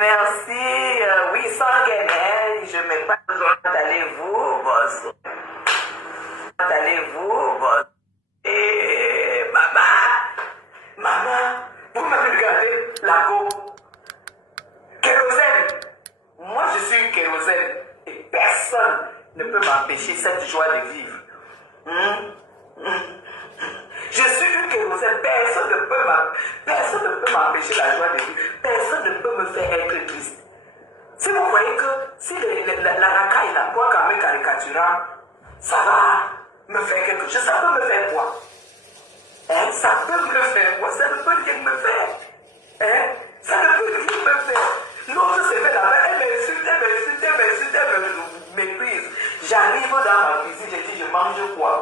Merci. Oui, sans gagner, je n'ai pas besoin d'allez-vous, boss. Allez-vous, boss. Et maman, vous m'avez regardé la go. Kérosène. Moi, je suis une kérosène. Et personne ne peut m'empêcher cette joie de vivre. Je suis une kérosène. Personne ne peut m'empêcher la joie de vivre. Personne ne peut me faire être triste. Si vous voyez que si la racaille, la quoi quand même caricaturant, ça va me faire quelque chose. Ça peut me faire quoi? Hein? Ça peut me faire quoi? Ça ne peut rien me faire. Hein? Ça ne peut rien me faire. L'autre se fait là-bas, elle m'insulte, elle me méprise. J'arrive dans ma cuisine, je dis, je mange quoi?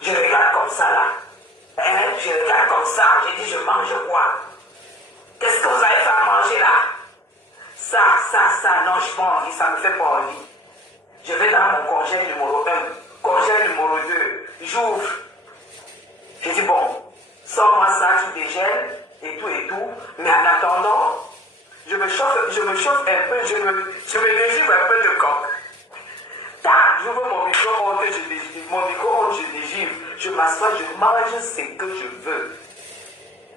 Je regarde comme ça là. Hein? Je regarde comme ça, je dis, je mange quoi? Qu'est-ce que vous allez faire manger là? Ça, non, je n'ai pas envie, ça ne me fait pas envie. Je vais dans mon congé numéro 1, congé numéro 2, j'ouvre. Je dis, bon, sors-moi ça, tu dégèles, et tout, mais en attendant, je me chauffe un peu, je me dégivre un peu de coque. Tac, j'ouvre mon micro-ondes, je dégivre, je m'assois, je mange ce que je veux.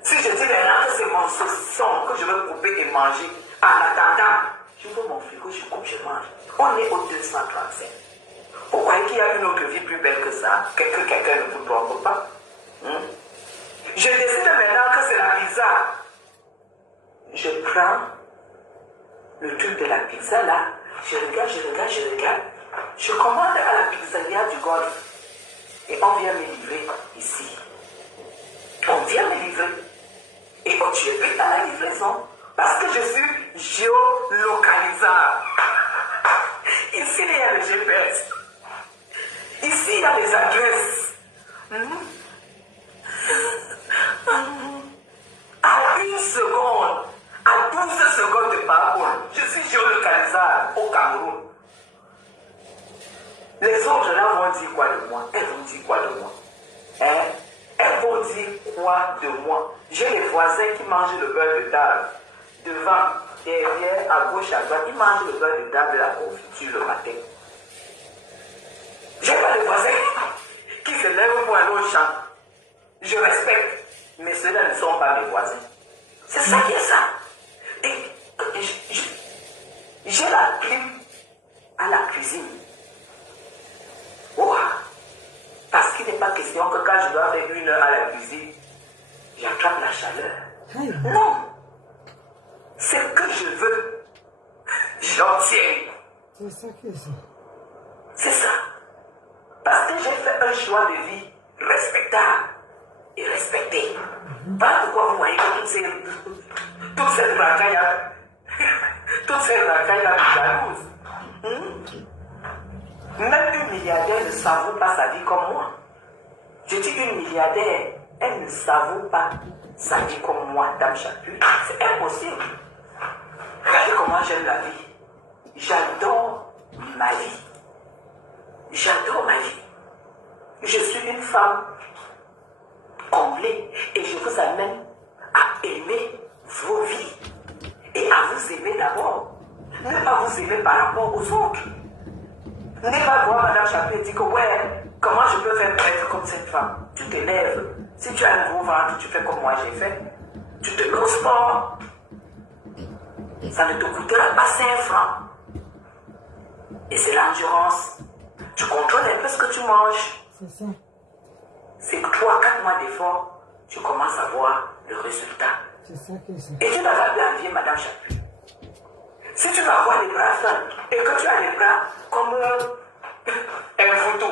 Si je dis maintenant que c'est mon saucisson que je veux couper et manger, en attendant, j'ouvre mon frigo, je coupe, je mange. On est au 235. Vous croyez qu'il y a une autre vie plus belle que ça, que quelqu'un ne vous trompe pas? Je décide maintenant que c'est la pizza. Je prends le truc de la pizza là, je regarde. Je commande à la pizzeria du Golfe. Et on vient me livrer ici. On vient me livrer. Et tu es vite à la livraison. Parce que je suis géolocalisable. Ici, il y a le GPS. Ici, il y a les adresses. À 1 seconde, à 12 secondes de parcours, je suis géolocalisable au Cameroun. Les autres là vont dire quoi de moi? Elles vont dire quoi de moi? Hein? Elles vont dire quoi de moi? J'ai les voisins qui mangent le beurre de table. Devant, derrière, à gauche, à droite, ils mangent le beurre de table de la confiture le matin. J'ai pas de voisins qui se lèvent pour aller au champ. Je respecte, mais ceux-là ne sont pas mes voisins. C'est ça qui est ça. Et j'ai la clim à la cuisine. Wow. Parce qu'il n'est pas question que quand je dois faire 1 heure à la cuisine, j'attrape la chaleur. Non. Ce que je veux, j'obtiens. C'est ça qui est ça. C'est ça. Parce que j'ai fait un choix de vie respectable et respecté. Voilà pourquoi vous voyez que toutes ces racailles jalouses. Même une milliardaire ne savoure pas sa vie comme moi. Je dis une milliardaire, elle ne savoure pas sa vie comme moi, Dame Chapuis. C'est impossible. Regardez comment j'aime la vie. J'adore ma vie. J'adore ma vie. Je suis une femme comblée et je vous amène à aimer vos vies et à vous aimer d'abord. Ne pas vous aimer par rapport aux autres. Ne pas voir Madame Chapuis et dire que ouais, comment je peux faire pour être comme cette femme? Tu te lèves. Si tu as un gros ventre, tu fais comme moi j'ai fait. Tu te mets au sport. Ça ne te coûtera pas 5 francs. Et c'est l'endurance. Tu contrôles un peu ce que tu manges. C'est ça. C'est 3-4 mois d'effort, tu commences à voir le résultat. C'est ça qui est ça. Et tu n'as pas pu envier Madame Chapuis. Si tu vas avoir les bras fins et que tu as les bras comme un photo,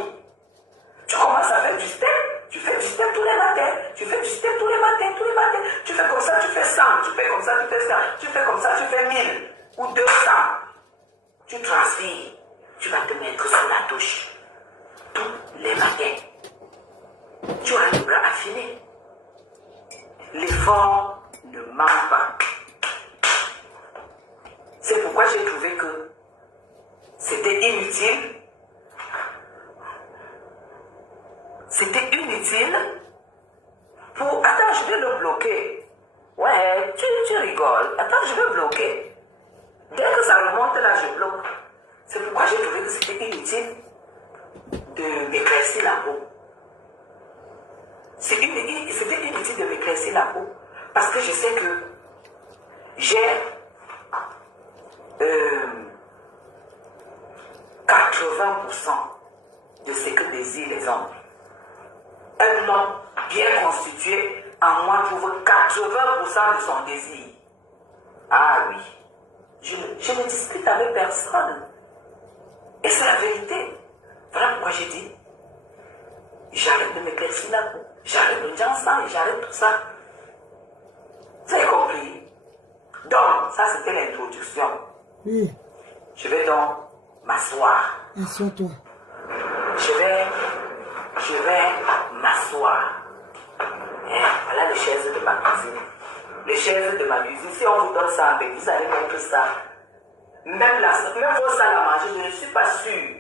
tu commences à faire du steak. Tu fais du steak tous les matins. Tu fais du steak tous les matins. Tu fais comme ça, tu fais 100. Tu fais comme ça, tu fais 100. Tu fais comme ça, tu fais 1000 ou 200. Tu transfères. Tu vas te mettre sur la touche tous les matins. Tu as les bras affinés. L'effort ne manque pas. C'est pourquoi j'ai trouvé que c'était inutile. C'était inutile pour... Attends, je vais le bloquer. Ouais, tu rigoles. Attends, je vais bloquer. inutile de m'éclaircir la peau. C'était inutile de m'éclaircir la peau parce que je sais que j'ai 80% de ce que désirent les hommes. Un homme bien constitué en moi trouve 80% de son désir. Ah oui, je ne discute avec personne. Et c'est la vérité. Voilà pourquoi j'ai dit, j'arrête de m'éclaircir la peau, j'arrête de dire ça et j'arrête tout ça. Vous avez compris? Donc, ça c'était l'introduction. Oui. Je vais donc m'asseoir. Assois-toi. Je vais m'asseoir. Voilà les chaises de ma cuisine. Les chaises de ma cuisine. Si on vous donne ça, vous allez mettre ça. Même vos salles à manger, je ne suis pas sûre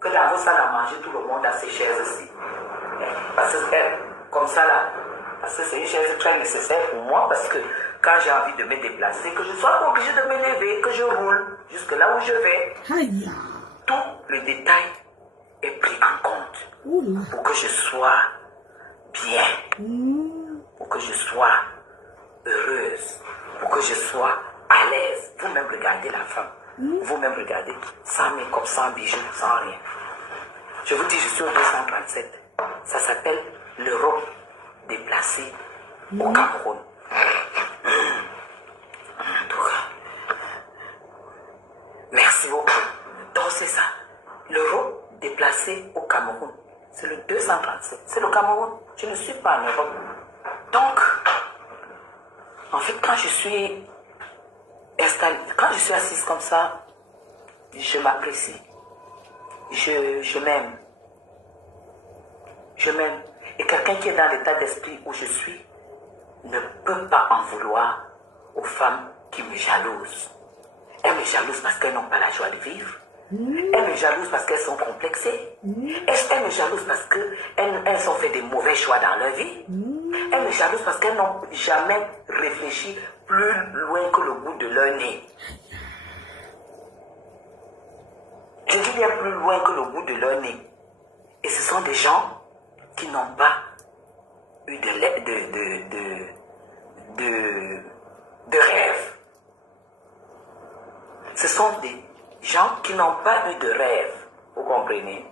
que dans vos salles à manger, tout le monde a ces chaises-ci. Parce que, comme ça là, parce que c'est une chaise très nécessaire pour moi, parce que quand j'ai envie de me déplacer, que je ne sois pas obligé de me lever, que je roule jusque là où je vais. Aïe. Tout le détail est pris en compte. Oula. Pour que je sois bien, pour que je sois heureuse, pour que je sois à l'aise. Vous-même regardez la femme, vous-même regardez, sans make-up, sans bijoux, sans rien. Je vous dis, je suis au 237. Ça s'appelle l'Europe déplacée au Cameroun. En tout cas, merci beaucoup. Donc c'est ça, l'Europe déplacée au Cameroun. C'est le 237. C'est le Cameroun. Je ne suis pas en Europe. Donc, en fait, quand je suis installée, quand je suis assise comme ça, je m'apprécie. Je m'aime. Je m'aime. Et quelqu'un qui est dans l'état d'esprit où je suis ne peut pas en vouloir aux femmes qui me jalousent. Elles me jalousent parce qu'elles n'ont pas la joie de vivre. Elles me jalousent parce qu'elles sont complexées. Elles me jalousent parce qu'elles ont fait des mauvais choix dans leur vie. Elles me jalousent parce qu'elles n'ont jamais réfléchi plus loin que le bout de leur nez. Je dis bien plus loin que le bout de leur nez. Et ce sont des gens qui n'ont pas eu de rêve. Ce sont des gens qui n'ont pas eu de rêve. Vous comprenez?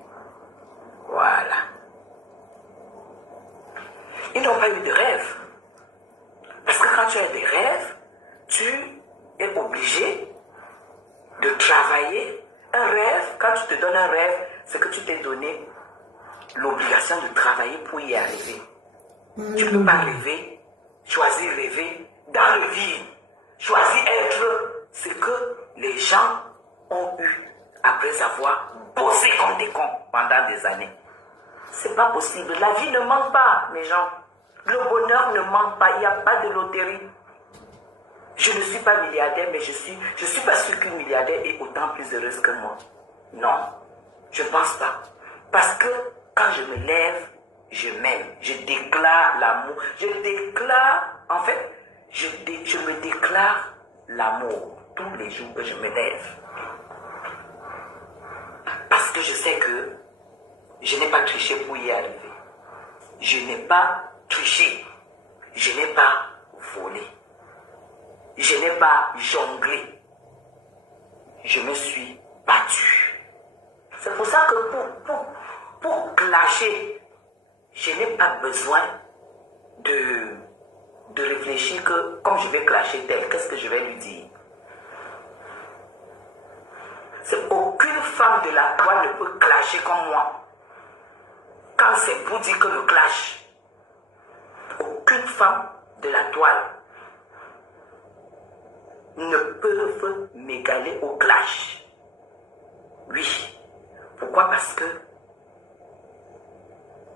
Voilà. Ils n'ont pas eu de rêve. Parce que quand tu as des rêves, tu es obligé de travailler. Un rêve, quand tu te donnes un rêve, c'est que tu t'es donné l'obligation de travailler pour y arriver. Tu ne peux pas rêver, choisir rêver dans le vide. Choisir être ce que les gens ont eu après avoir bossé comme des cons pendant des années. C'est pas possible. La vie ne manque pas, mes gens. Le bonheur ne manque pas. Il n'y a pas de loterie. Je ne suis pas milliardaire, mais je suis pas sûr qu'une milliardaire est autant plus heureuse que moi. Non, je pense pas. Parce que quand je me lève, je m'aime. Je déclare l'amour. Je me déclare l'amour tous les jours que je me lève. Parce que je sais que je n'ai pas triché pour y arriver. Je n'ai pas triché. Je n'ai pas volé. Je n'ai pas jonglé. Je me suis battu. C'est pour ça que pour clasher, je n'ai pas besoin de réfléchir que comme je vais clasher tel, qu'est-ce que je vais lui dire? Aucune femme de la toile ne peut clasher comme moi. Quand c'est pour dire que je clash, aucune femme de la toile ne peut m'égaler au clash. Oui. Pourquoi? Parce que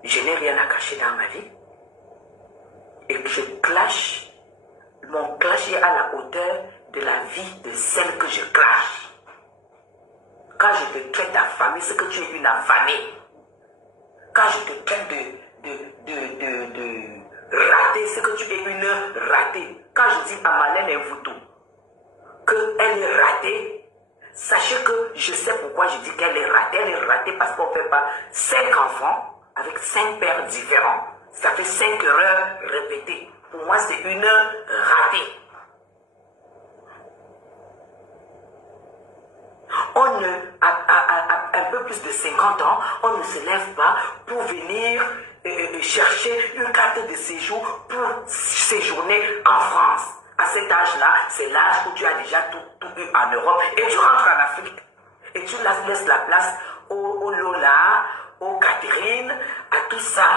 je n'ai rien à cacher dans ma vie. Et que je clash, mon clash est à la hauteur de la vie de celle que je clash. Quand je te traite d'affamée, c'est que tu es une affamée. Quand je te traite de ratée, c'est que tu es une ratée. Quand je dis à Malène Mvuto qu'elle est ratée, Sachez que je sais pourquoi je dis qu'elle est ratée. Elle est ratée parce qu'on ne fait pas 5 enfants avec 5 pères différents. Ça fait 5 erreurs répétées. Pour moi, c'est une ratée. On ne, à un peu plus de 50 ans, on ne se lève pas pour venir chercher une carte de séjour pour séjourner en France. À cet âge-là, c'est l'âge où tu as déjà tout eu en Europe et tu rentres en Afrique. Et tu laisses la place au Lola, aux Catherine, à tout ça.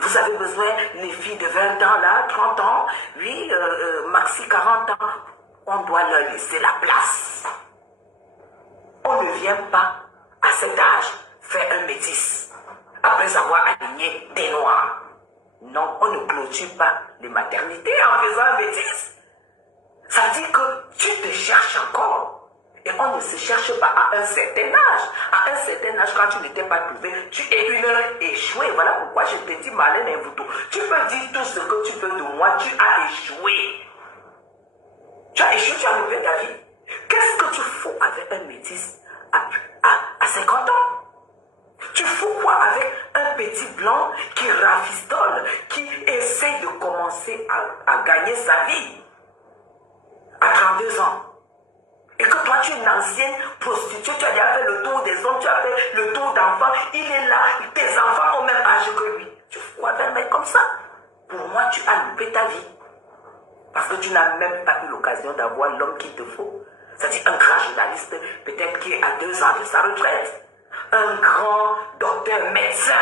Vous avez besoin, les filles de 20 ans, là, 30 ans, oui, maxi 40 ans. On doit leur laisser la place. On ne vient pas à cet âge faire un métis après avoir aligné des noirs. Non, on ne clôture pas les maternités en faisant un métis. Ça dit que tu te cherches encore. Et on ne se cherche pas à un certain âge. À un certain âge, quand tu n'étais pas trouvé, tu es une échouée. Voilà pourquoi je te dis, Marlène Mvuto, tu peux dire tout ce que tu veux de moi, tu as échoué. Tu as échoué, tu as loupé ta vie. Qu'est-ce que tu fous avec un métis à 50 ans? Tu fous quoi avec un petit blanc qui rafistole, qui essaie de commencer à gagner sa vie à 32 ans? Et que toi, tu es une ancienne prostituée, tu as déjà fait le tour des hommes, tu as fait le tour d'enfants, il est là, tes enfants ont même âge que lui. Tu fais quoi avec un mec comme ça? Pour moi, tu as loupé ta vie. Parce que tu n'as même pas eu l'occasion d'avoir l'homme qu'il te faut. C'est-à-dire un grand journaliste, peut-être qui est à 2 ans de sa retraite. Un grand docteur médecin.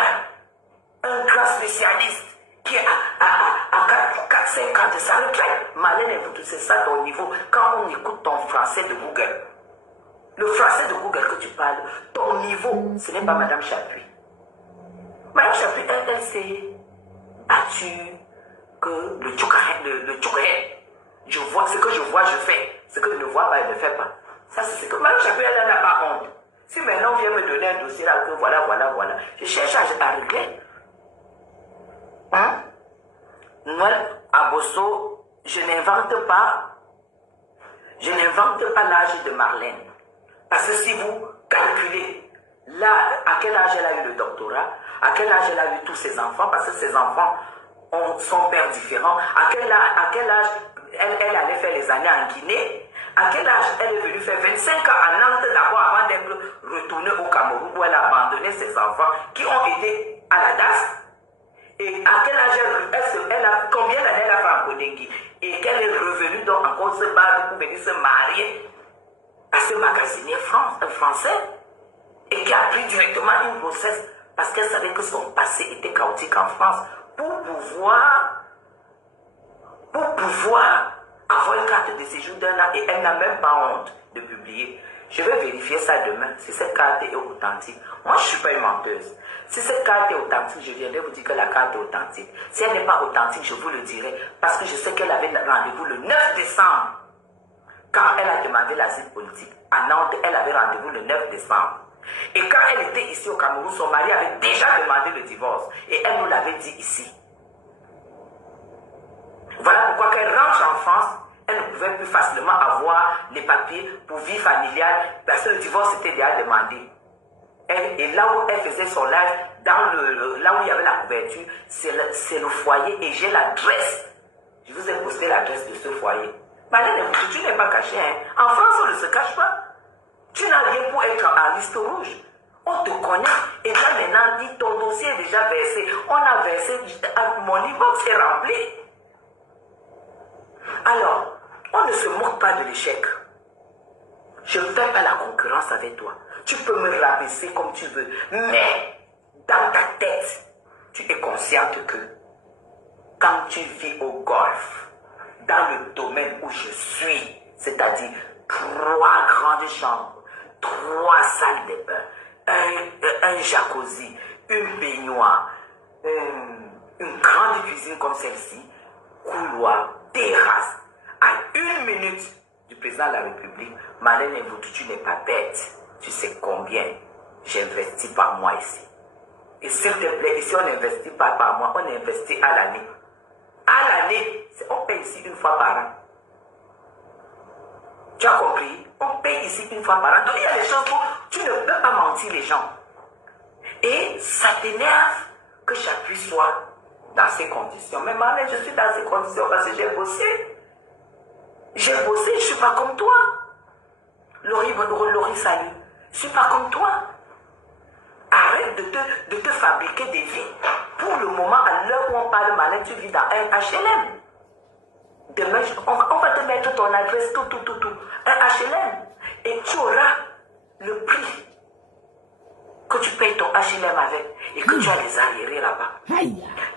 Un grand spécialiste qui est à 4-5 ans de sa retraite. Marlène Mvuto, c'est ça ton niveau. Quand on écoute ton français de Google, le français de Google que tu parles, ton niveau, ce n'est pas Madame Chapuis. Madame Chapuis, elle s'est battue que le tchoukaré. Je vois ce que je vois, je fais. Ce que je ne vois pas, je ne fais pas. Ça, c'est ce que Madame Chapuis, elle n'a pas honte. Si maintenant on vient me donner un dossier là, que voilà, je cherche à régler. Hein? Noël Abosso, je n'invente pas l'âge de Marlène. Parce que si vous calculez, là, à quel âge elle a eu le doctorat, à quel âge elle a eu tous ses enfants, parce que ses enfants ont son père différent, à quel âge elle allait faire les années en Guinée, à quel âge elle est venue faire 25 ans à Nantes d'abord avant d'être retournée au Cameroun où elle a abandonné ses enfants qui ont été à la DAS. Et à quel âge combien d'années elle a fait en Kodengui et qu'elle est revenue donc encore se battre pour venir se marier à ce magasinier français et qui a pris directement une grossesse parce qu'elle savait que son passé était chaotique en France pour pouvoir avoir une carte de séjour d'un an et elle n'a même pas honte de publier. Je vais vérifier ça demain si cette carte est authentique. Moi, je ne suis pas une menteuse. Si cette carte est authentique, je viendrai vous dire que la carte est authentique. Si elle n'est pas authentique, je vous le dirai. Parce que je sais qu'elle avait rendez-vous le 9 décembre. Quand elle a demandé l'asile politique à Nantes, elle avait rendez-vous le 9 décembre. Et quand elle était ici au Cameroun, son mari avait déjà demandé le divorce. Et elle nous l'avait dit ici. Voilà pourquoi quand elle rentre en France, elle ne pouvait plus facilement avoir les papiers pour vie familiale parce que le divorce était déjà demandé. Et là où elle faisait son live, là où il y avait la couverture, c'est le foyer et j'ai l'adresse. Je vous ai posté l'adresse de ce foyer. Marlène, tu n'es pas caché. Hein? En France, on ne se cache pas. Tu n'as rien pour être en liste rouge. On te connaît. Et là maintenant, ton dossier est déjà versé. On a versé, mon inbox est rempli. Alors, on ne se moque pas de l'échec. Je ne fais pas la concurrence avec toi. Tu peux me rabaisser comme tu veux. Mais, dans ta tête, tu es consciente que quand tu vis au golf, dans le domaine où je suis, c'est-à-dire 3 grandes chambres, 3 salles de bain, un jacuzzi, une baignoire, une grande cuisine comme celle-ci, couloir, terrasse, à 1 minute du président de la République, Marlène Mvuto, tu n'es pas bête. Tu sais combien j'investis par mois ici. Et s'il te plaît, ici on n'investit pas par mois, on investit à l'année. À l'année, on paye ici 1 fois par an. Tu as compris? ici une fois par an. Donc il y a des choses où tu ne peux pas mentir les gens. Et ça t'énerve que chacun soit dans ces conditions. Mais Marlène, je suis dans ces conditions parce que j'ai bossé. J'ai bossé, je ne suis pas comme toi. Laurie, salut. Je ne suis pas comme toi. Arrête de te fabriquer des vies. Pour le moment, à l'heure où on parle, Marlène, tu vis dans un HLM. Demain, on va te mettre ton adresse, tout. Un HLM. Et tu auras le prix que tu payes ton HLM avec. Et que tu as les arriérés là-bas.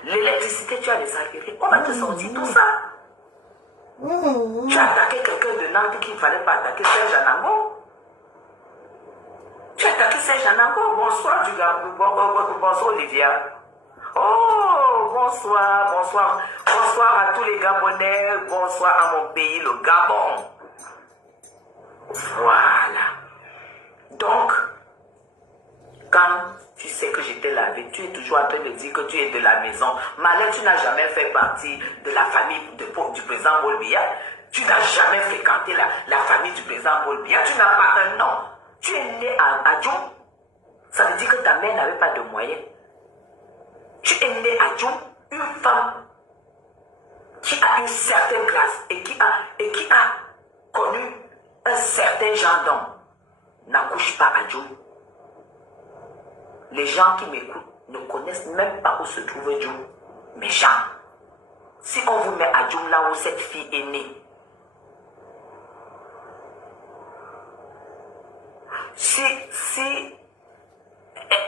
L'électricité, tu as les arriérés. On va te sortir tout ça. Tu as attaqué quelqu'un de Nantes qu'il ne fallait pas attaquer, Serge Anango. Tu as attaqué Serge Anango. Bonsoir, bonsoir Olivia. Oh, bonsoir à tous les Gabonais, bonsoir à mon pays, le Gabon. Voilà. Donc, quand tu sais que je t'ai lavé, tu es toujours en train de dire que tu es de la maison. Malin, tu n'as jamais fait partie de la famille du président Paul Biya. Tu n'as jamais fréquenté la famille du président Paul Biya. Tu n'as pas un nom. Tu es né à Djoum. Ça veut dire que ta mère n'avait pas de moyens. Tu es né à Djoum, une femme qui a une certaine classe et qui a connu un certain genre d'homme. N'accouche pas à Djoum. Les gens qui m'écoutent ne connaissent même pas où se trouve Djoum. Mais gens, si on vous met à Djoum là où cette fille est née,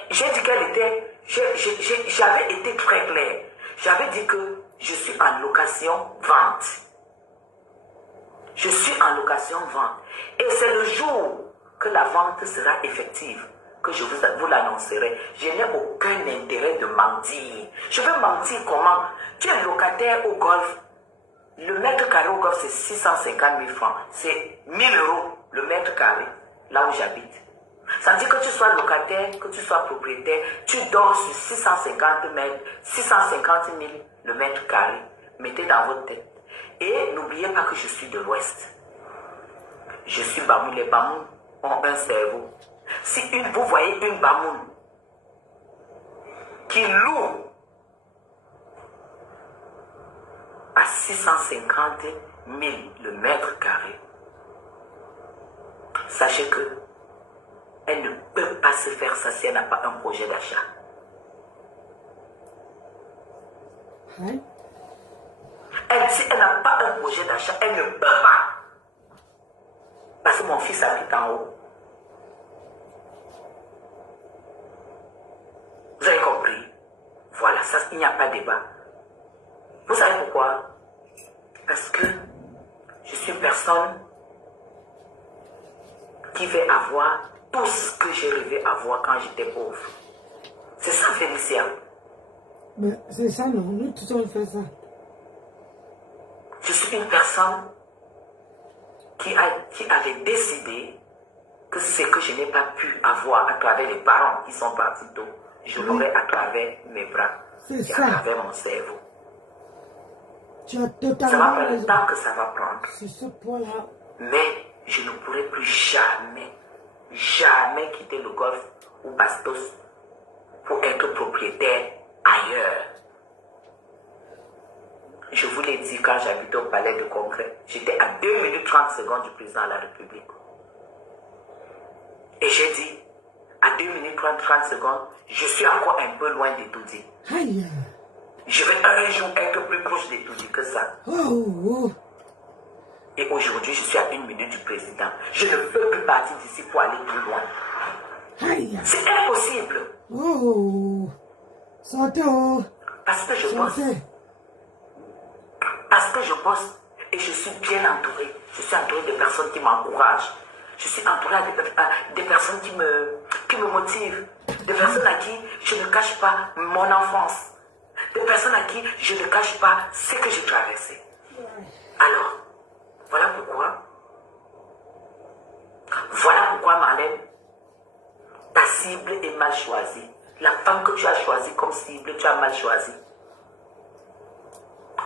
j'ai dit qu'elle était, j'avais été très clair. J'avais dit que je suis en location-vente. Je suis en location-vente. Et c'est le jour que la vente sera effective que je vous l'annoncerai. Je n'ai aucun intérêt de mentir. Je veux mentir comment? Tu es locataire au golf. Le mètre carré au golf, c'est 650 000 francs. C'est 1000 euros le mètre carré, là où j'habite. Ça veut dire que tu sois locataire, que tu sois propriétaire, tu dors sur 650 000 le mètre carré. Mettez dans votre tête. Et n'oubliez pas que je suis de l'Ouest. Je suis Bamoun. Les Bamoun ont un cerveau. Si vous voyez une Bamoun qui loue à 650 000 le mètre carré, sachez que elle ne peut pas se faire ça si elle n'a pas un projet d'achat. Si elle n'a pas un projet d'achat, elle ne peut pas. Parce que mon fils habite en haut. Vous avez compris? Voilà, ça, il n'y a pas de débat. Vous savez pourquoi? Parce que je suis une personne qui veut avoir tout ce que j'ai rêvé avoir quand j'étais pauvre. C'est ça, Félicia. Mais c'est ça, non? Nous tous on fait ça. Je suis une personne qui avait décidé que ce que je n'ai pas pu avoir à travers les parents qui sont partis tôt, je l'aurai à travers mes bras et à travers mon cerveau. Tu as totalement ça va prendre le temps que ça va prendre. C'est ce point-là. Mais je ne pourrai plus jamais quitter le golf ou Bastos pour être propriétaire ailleurs. Je vous l'ai dit quand j'habitais au palais de congrès. J'étais à 2 minutes 30 secondes du président de la République. Et j'ai dit, à 2 minutes 30 secondes, je suis encore un peu loin d'Etoudi. Aïe. Je vais un jour être plus proche d'Etoudi que ça. Oh. Et aujourd'hui, je suis à 1 minute du président. Je ne peux plus partir d'ici pour aller plus loin. Aïe. C'est impossible. Oh. Sortez. Parce que je bosse. Parce que je bosse et je suis bien entouré. Je suis entouré de personnes qui m'encouragent. Je suis entouré de personnes qui me motivent. De personnes à qui je ne cache pas mon enfance. De personnes à qui je ne cache pas ce que j'ai traversé. Alors, voilà pourquoi Marlène, ta cible est mal choisie. La femme que tu as choisie comme cible, tu as mal choisi.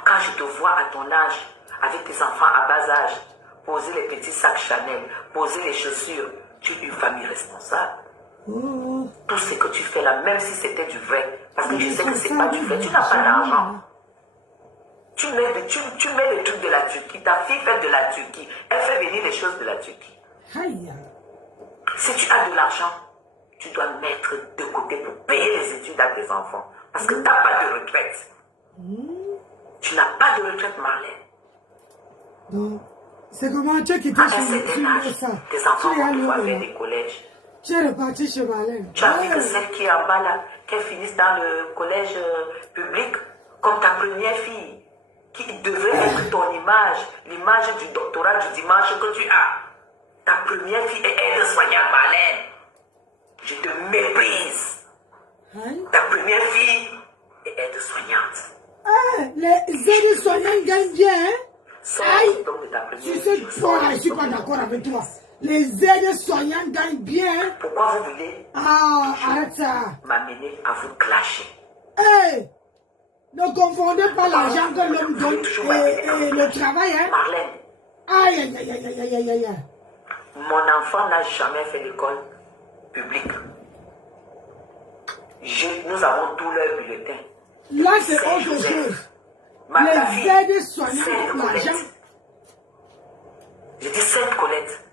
Quand je te vois à ton âge, avec tes enfants à bas âge, poser les petits sacs Chanel, poser les chaussures. Tu es une famille responsable. Tout ce que tu fais là, même si c'était du vrai, parce que je sais que c'est pas du vrai, tu n'as pas d'argent. Tu mets les trucs de la Turquie, ta fille fait de la Turquie, elle fait venir les choses de la Turquie. Si tu as de l'argent, tu dois mettre de côté pour payer les études à tes enfants, parce que tu n'as pas de retraite. Tu n'as pas de retraite, Marlène. Donc, c'est comment tu as quitté chez ça. Tes enfants vont pouvoir faire des collèges. Tu es reparti chez Marlène. Tu as vu que celle qui est en bas là, qu'elle finisse dans le collège public, comme ta première fille, qui devrait être ton image, l'image du doctorat du dimanche que tu as. Ta première fille est aide-soignante, Marlène. Je te méprise. Ta première fille est aide-soignante. Les aides-soignants gagnent bien, hein? Tu sais, toi, je ne suis pas d'accord avec toi. Les aides-soignants gagnent bien. Pourquoi vous voulez arrête ça. M'amener à vous clasher? Ne confondez pas l'argent que l'homme donne et le travail, hein? Marlène. Aïe. Mon enfant n'a jamais fait l'école publique. Nous avons tous leurs bulletins. Là, c'est autre chose. Les aides-soignants ont l'argent. J'ai dit Sainte-Colette.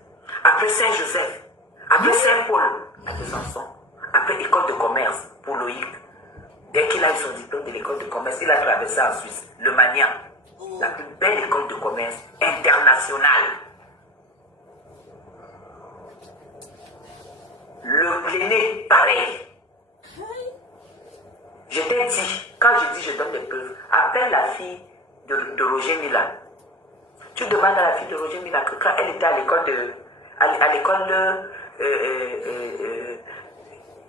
Après Saint-Joseph. Après Saint-Paul pour Besançon. Après école de commerce pour Loïc. Dès qu'il a eu son diplôme de l'école de commerce, il a traversé en Suisse, le Mania. La plus belle école de commerce internationale. L'aîné, pareil. Je t'ai dit, quand je dis je donne des preuves, appelle la fille de Roger Mila. Tu demandes à la fille de Roger Mila que quand elle était à l'école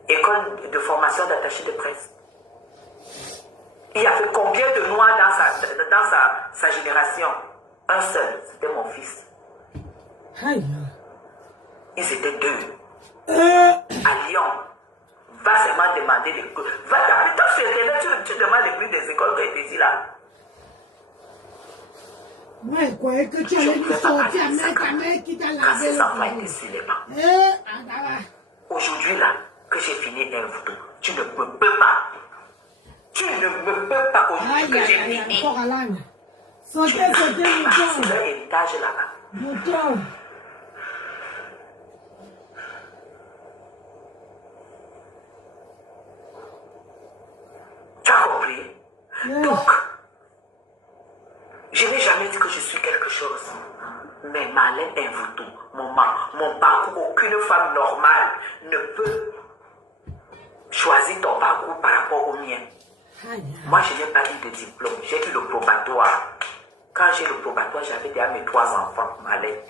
école de formation d'attaché de presse, il y avait combien de noirs dans sa génération? Un seul, c'était mon fils. Ils étaient deux. À Lyon. Va seulement demander les cours. Va t'appeler sur Internet, tu demandes les prix des écoles que tu étais là. Moi, je croyais que tu allais nous sortir, mais ta mère qui t'a lavé. Quand ces enfants étaient sur les bancs. Aujourd'hui, là, que j'ai fini un photo, tu ne me peux pas. Tu ne me peux pas aujourd'hui que j'ai fini. Encore à l'âne. Sautez, C'est leur héritage là-bas. Mouton. Tu as compris? Donc, je n'ai jamais dit que je suis quelque chose. Mais Marlène Mvutu, mon parcours, aucune femme normale ne peut choisir ton parcours par rapport au mien. Moi, je n'ai pas eu de diplôme, j'ai eu le probatoire. Quand j'ai le probatoire, j'avais déjà mes 3 enfants, Marlène.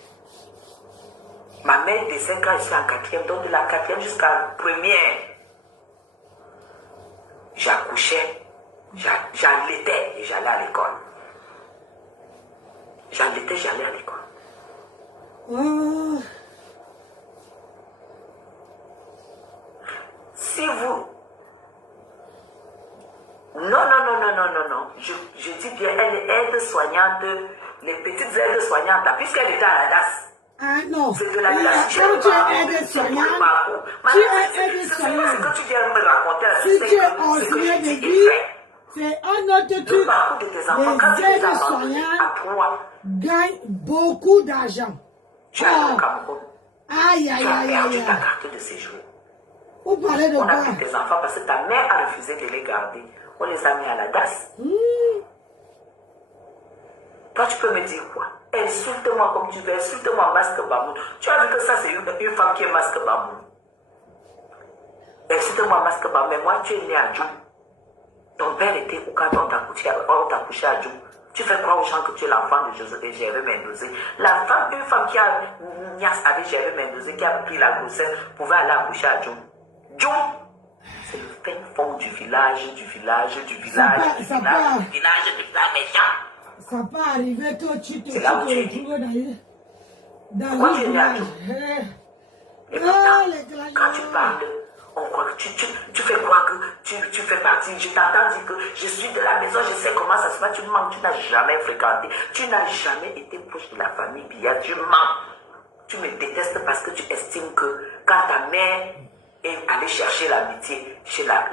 Ma mère décède quand je suis en 4e, donc de la 4e jusqu'à la 1re. J'accouchais, j'allaitais et j'allais à l'école. J'allaitais, j'allais à l'école. Si vous... Non. Je dis bien, elle est aide-soignante, les petites aides-soignantes, puisqu'elle était à la DAS. Non. C'est de la DAS. Quand tu es aide-soignante, tu es aide-soignante. C'est ce que tu viens me raconter. Si tu es enseignant de vie, c'est un autre truc. Le parcours de tes enfants, quand tu les aides-soignants à 3, gagnent beaucoup d'argent. Tu as au Cameroun. Aïe. Tu as perdu ta carte de séjour. Vous parlez de On quoi? a pris tes enfants parce que ta mère a refusé de les garder. On les a mis à la DAS. Toi, tu peux me dire quoi? Insulte-moi comme tu veux, insulte-moi masque bamoun. Tu as vu que ça, c'est une femme qui est masque bamoun. Insulte-moi masque bamoun, mais moi, tu es né à Djoum. Ton père était où quand on t'a couché à Djoum? Tu fais croire aux gens que tu es l'enfant de Gervais Mendozé. Une femme qui a niasse avec Gervais Mendozé, qui a pris la grossesse, pouvait aller accoucher à Djoum. Djoum, c'est le fin fond du village méchant. Ça peut arriver que tu te là où tu es retrouves dans Pourquoi le tu es né à village. Djoum? Et pourtant, quand tu parles, On croit que tu fais croire que tu fais partie. Je t'entends dire que je suis de la maison, je sais comment ça se passe. Tu mens, tu n'as jamais fréquenté. Tu n'as jamais été proche de la famille Biya. Tu mens. Tu me détestes parce que tu estimes que quand ta mère est allée chercher l'amitié chez la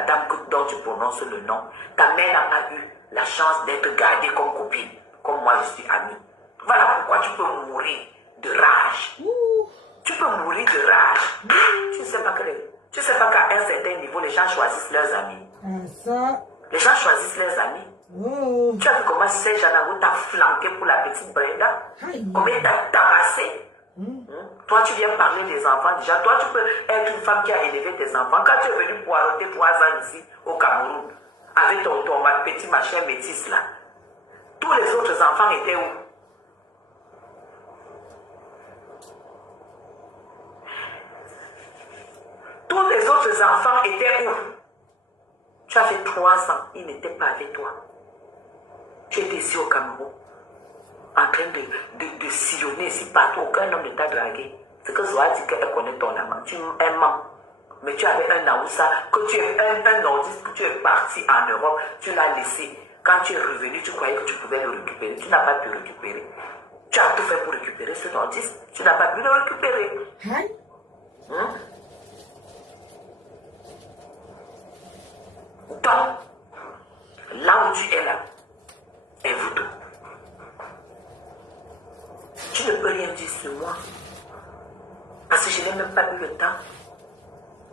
dame dont tu prononces le nom, ta mère n'a pas eu la chance d'être gardée comme copine, comme moi je suis amie. Voilà pourquoi tu peux mourir de rage. Tu peux mourir de rage. Tu ne sais pas qu'à un certain niveau, les gens choisissent leurs amis. Les gens choisissent leurs amis. Tu as vu comment Serge Anagou t'a flanqué pour la petite Brenda? Comment il t'a tabassé? Toi, tu viens parler des enfants. Déjà, toi, tu peux être une femme qui a élevé tes enfants. Quand tu es venu poireauter 3 ans ici, au Cameroun, avec ton petit machin métis là, tous les autres enfants étaient où? Tous les autres enfants étaient où? Tu as fait 3 ans, ils n'étaient pas avec toi. Tu étais ici au Cameroun, en train de sillonner ici partout. Aucun homme ne t'a dragué. C'est que Zoa dit qu'elle connaît ton amant. Tu aimes, mais tu avais un Aoussa, que tu es un nordiste, que tu es parti en Europe, tu l'as laissé. Quand tu es revenu, tu croyais que tu pouvais le récupérer. Tu n'as pas pu le récupérer. Tu as tout fait pour récupérer ce nordiste. Tu n'as pas pu le récupérer. Donc, là où tu es là, est voodoo. Tu ne peux rien dire sur moi. Parce que je n'ai même pas eu le temps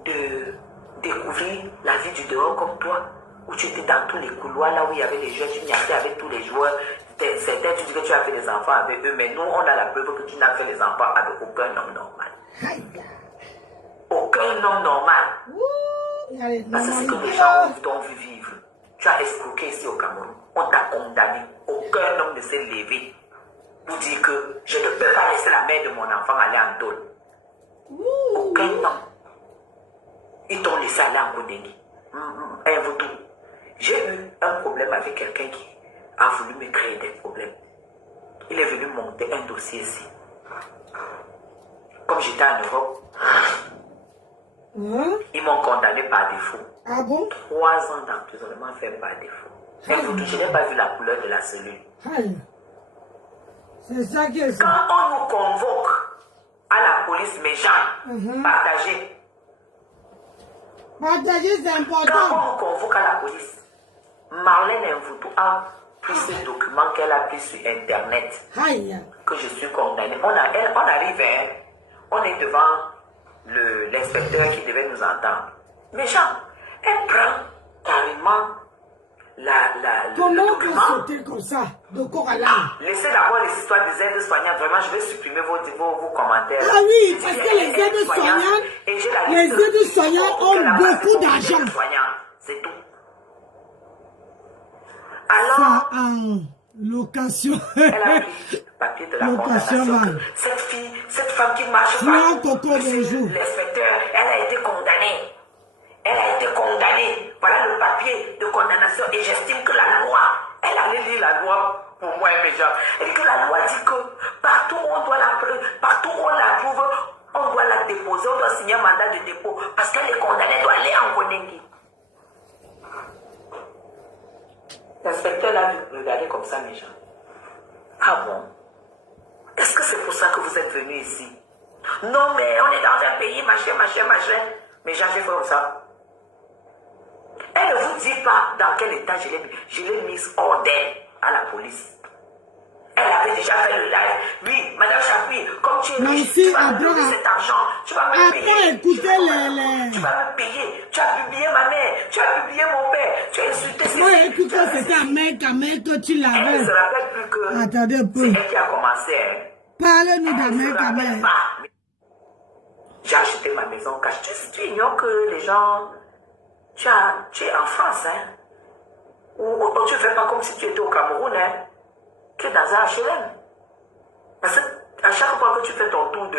de découvrir la vie du dehors comme toi, où tu étais dans tous les couloirs, là où il y avait les joueurs, tu niaisais avec tous les joueurs. Certains, tu dis que tu as fait des enfants avec eux, mais nous, on a la preuve que tu n'as fait les enfants avec aucun homme normal. Aucun homme normal. Parce que c'est que les gens t'ont vu vivre. Tu as escroqué ici au Cameroun. On t'a condamné. Aucun homme ne s'est levé pour dire que je ne peux pas laisser la mère de mon enfant aller en tôle. Aucun homme. Ils t'ont laissé aller en Kodéni. Un vaudou. J'ai eu un problème avec quelqu'un qui a voulu me créer des problèmes. Il est venu monter un dossier ici. Comme j'étais en Europe, ils m'ont condamné par défaut. Ah bon? 3 ans d'emprisonnement fait par défaut. Et vous, je n'ai pas vu la couleur de la cellule. C'est ça qui est ça. Quand on nous convoque à la police, mes gens, partagez. Partager, c'est Quand important. on nous convoque à la police, Marlène Mvutu a pris ce document qu'elle a pris sur Internet, que je suis condamné. On arrive, hein, on est devant l'inspecteur qui devait nous entendre. Mais Jean, elle prend carrément le Comment document. vous sautez comme ça, de corps à l'âme? Laissez d'abord les histoires des aides-soignantes. Vraiment, je vais supprimer vos commentaires. Ah oui, parce que les aides-soignantes ont beaucoup d'argent. C'est tout. Alors, ça en location. Elle a pris le papier de la condamnation. Cette femme qui marche pas, l'inspecteur, elle a été condamnée. Elle a été condamnée. Voilà le papier de condamnation. Et j'estime que la loi, elle allait lire la loi pour moi et mes gens. Elle dit que la loi dit que partout où on la trouve, on doit la déposer, on doit signer un mandat de dépôt. Parce qu'elle est condamnée, elle doit aller en Kondengi. L'inspecteur l'a vu regarder comme ça, mes gens. Ah bon? Est-ce que c'est pour ça que vous êtes venus ici? Non, mais on est dans un pays, machin. Mais j'ai fait comme ça. Elle ne vous dit pas dans quel état je l'ai mise hors d'elle à la police. Elle avait déjà fait le live. Oui, Madame Chapuis, comme tu es riche, tu vas me donner cet argent. Tu vas me payer. Tu vas me payer. Tu as publié ma mère. Tu as publié mon père. Tu as insulté. Moi, écoute, c'était à mec que tu l'avais. Elle ne se rappelle plus que attendez un peu. C'est elle qui a commencé. Parle-nous d'Amérique. J'ai acheté ma maison cash. Tu ignores que les gens... Tu es en France, hein? Ou tu ne fais pas comme si tu étais au Cameroun, hein? Tu es dans un HLM. Parce que à chaque fois que tu fais ton tour de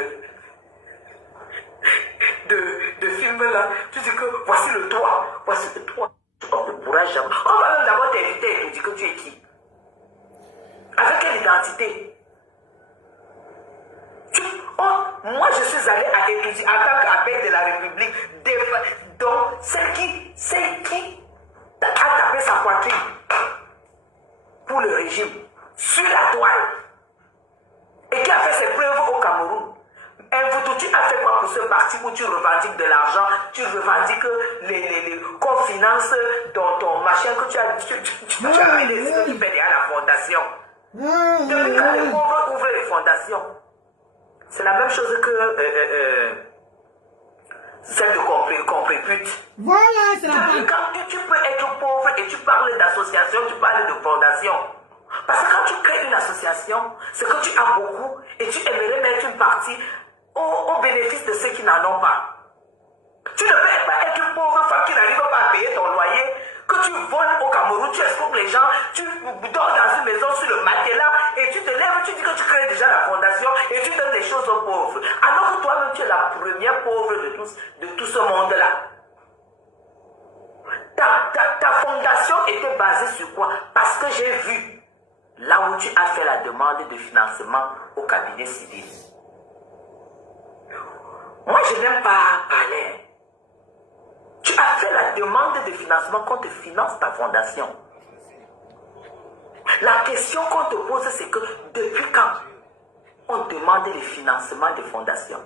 film là, tu dis que voici le toit. On ne pourra jamais. On va même d'abord t'inviter et te dire que tu es qui? Avec quelle identité? Moi, je suis allé à étudier en tant qu'appel de la République. Donc, c'est qui a tapé sa poitrine pour le régime sur la toile et qui a fait ses preuves au Cameroun. Tu as fait quoi pour ce parti où tu revendiques de l'argent, tu revendiques qu'on finance ton machin que tu as laissé tu fais derrière la fondation. Depuis quand les pauvres ouvrent les fondations, c'est la même chose que celle de Comprépute. Voilà, c'est la Depuis quand tu peux être pauvre et tu parles d'association, tu parles de fondation. Parce que quand tu crées une association, c'est que tu as beaucoup et tu aimerais mettre une partie au bénéfice de ceux qui n'en ont pas. Tu ne peux pas être une pauvre femme qui n'arrive pas à payer ton loyer, que tu voles au Cameroun, tu escroques les gens, tu dors dans une maison sur le matelas et tu te lèves, tu dis que tu crées déjà la fondation et tu donnes des choses aux pauvres. Alors que toi-même tu es la première pauvre de tout ce monde-là. Ta fondation était basée sur quoi? Parce que j'ai vu là où tu as fait la demande de financement au cabinet civil. Moi, je n'aime pas parler. Tu as fait la demande de financement qu'on te finance ta fondation. La question qu'on te pose, c'est que depuis quand on demande le financement des fondations?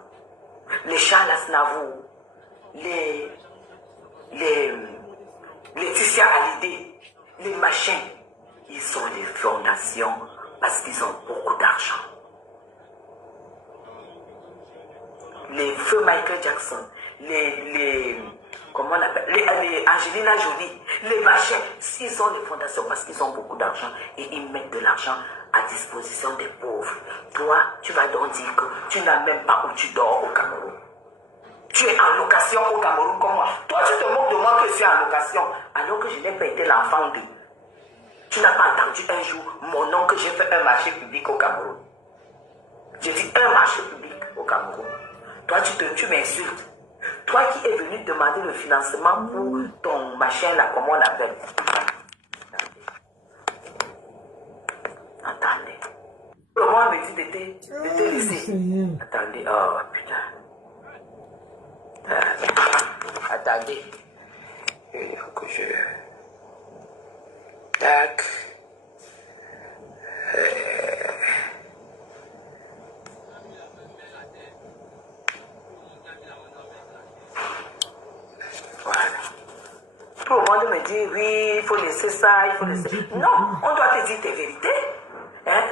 Les Charles Aznavour, les Laetitia Hallyday, les machins, ils ont des fondations parce qu'ils ont beaucoup d'argent. Les feux Michael Jackson, comment on appelle, les Angelina Jolie, les machins, ils ont des fondations parce qu'ils ont beaucoup d'argent et ils mettent de l'argent à disposition des pauvres. Toi, tu vas donc dire que tu n'as même pas où tu dors au Cameroun. Tu es en location au Cameroun comme moi. Toi, tu te moques de moi que je suis en location alors que je n'ai pas été l'enfant de. Tu n'as pas entendu un jour mon nom que j'ai fait un marché public au Cameroun. J'ai dit un marché public au Cameroun. Toi, tu m'insultes. Toi qui es venu demander le financement pour ton machin là, comment on appelle. Attendez. Comment me dit d'été lycée? Attendez, oh putain. Attendez. Il faut que je... Tac. Voilà. Tout le monde me dit, oui, il faut laisser ça, il faut laisser... Non, on doit te dire tes vérités. Hein?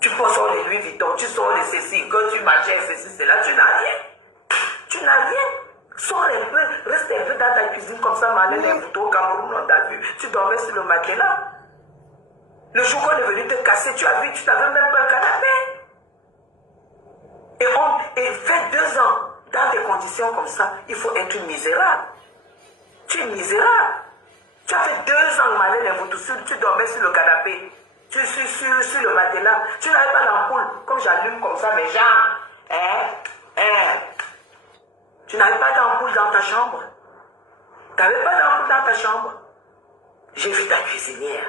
Tu peux sortir les Louis Vuitton, tu sors les ceci, que tu marches ceci, cela, tu n'as rien. Tu n'as rien. Sors un peu, reste un peu dans ta cuisine comme ça, Malène, un couteau au Cameroun, on t'a vu. Tu dormais sur le matelas. Le jour qu'on est venu te casser, tu as vu, tu n'avais même pas un canapé. Et fait 2 ans, dans des conditions comme ça, il faut être misérable. Tu es misérable. Tu as fait 2 ans, Malène, tu dormais sur le canapé. Tu es sur le matelas. Tu n'avais pas l'ampoule, comme j'allume comme ça mes jambes. Tu n'avais pas d'ampoule dans ta chambre. Tu n'avais pas d'ampoule dans ta chambre. J'ai vu ta cuisinière.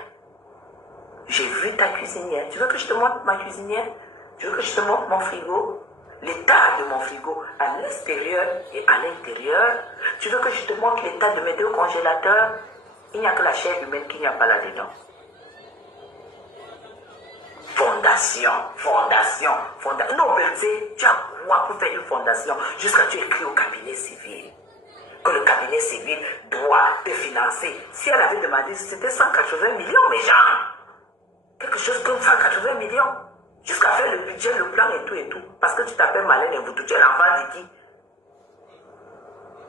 J'ai vu ta cuisinière. Tu veux que je te montre ma cuisinière? Tu veux que je te montre mon frigo? L'état de mon frigo à l'extérieur et à l'intérieur. Tu veux que je te montre l'état de mes 2 congélateurs? Il n'y a que la chair humaine qu'il n'y a pas là-dedans. Fondation. Non, Berthe, tu as quoi pour faire une fondation jusqu'à tu écris au cabinet civil que le cabinet civil doit te financer. Si elle avait demandé, c'était 180 millions, mes gens. Quelque chose comme 180 millions. Jusqu'à faire le budget, le plan et tout. Parce que tu t'appelles Malène Mvoutou, tu es l'enfant de qui?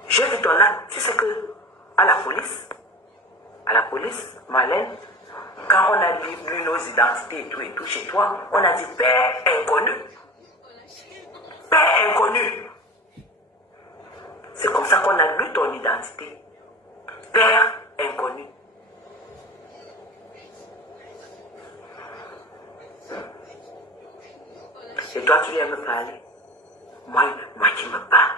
J'ai vu ton acte. Tu sais que à la police, Malène, quand on a lu nos identités et tout chez toi, on a dit père inconnu. Père inconnu. C'est comme ça qu'on a lu ton identité. Père inconnu. Et toi, tu viens me parler. Moi qui me bats.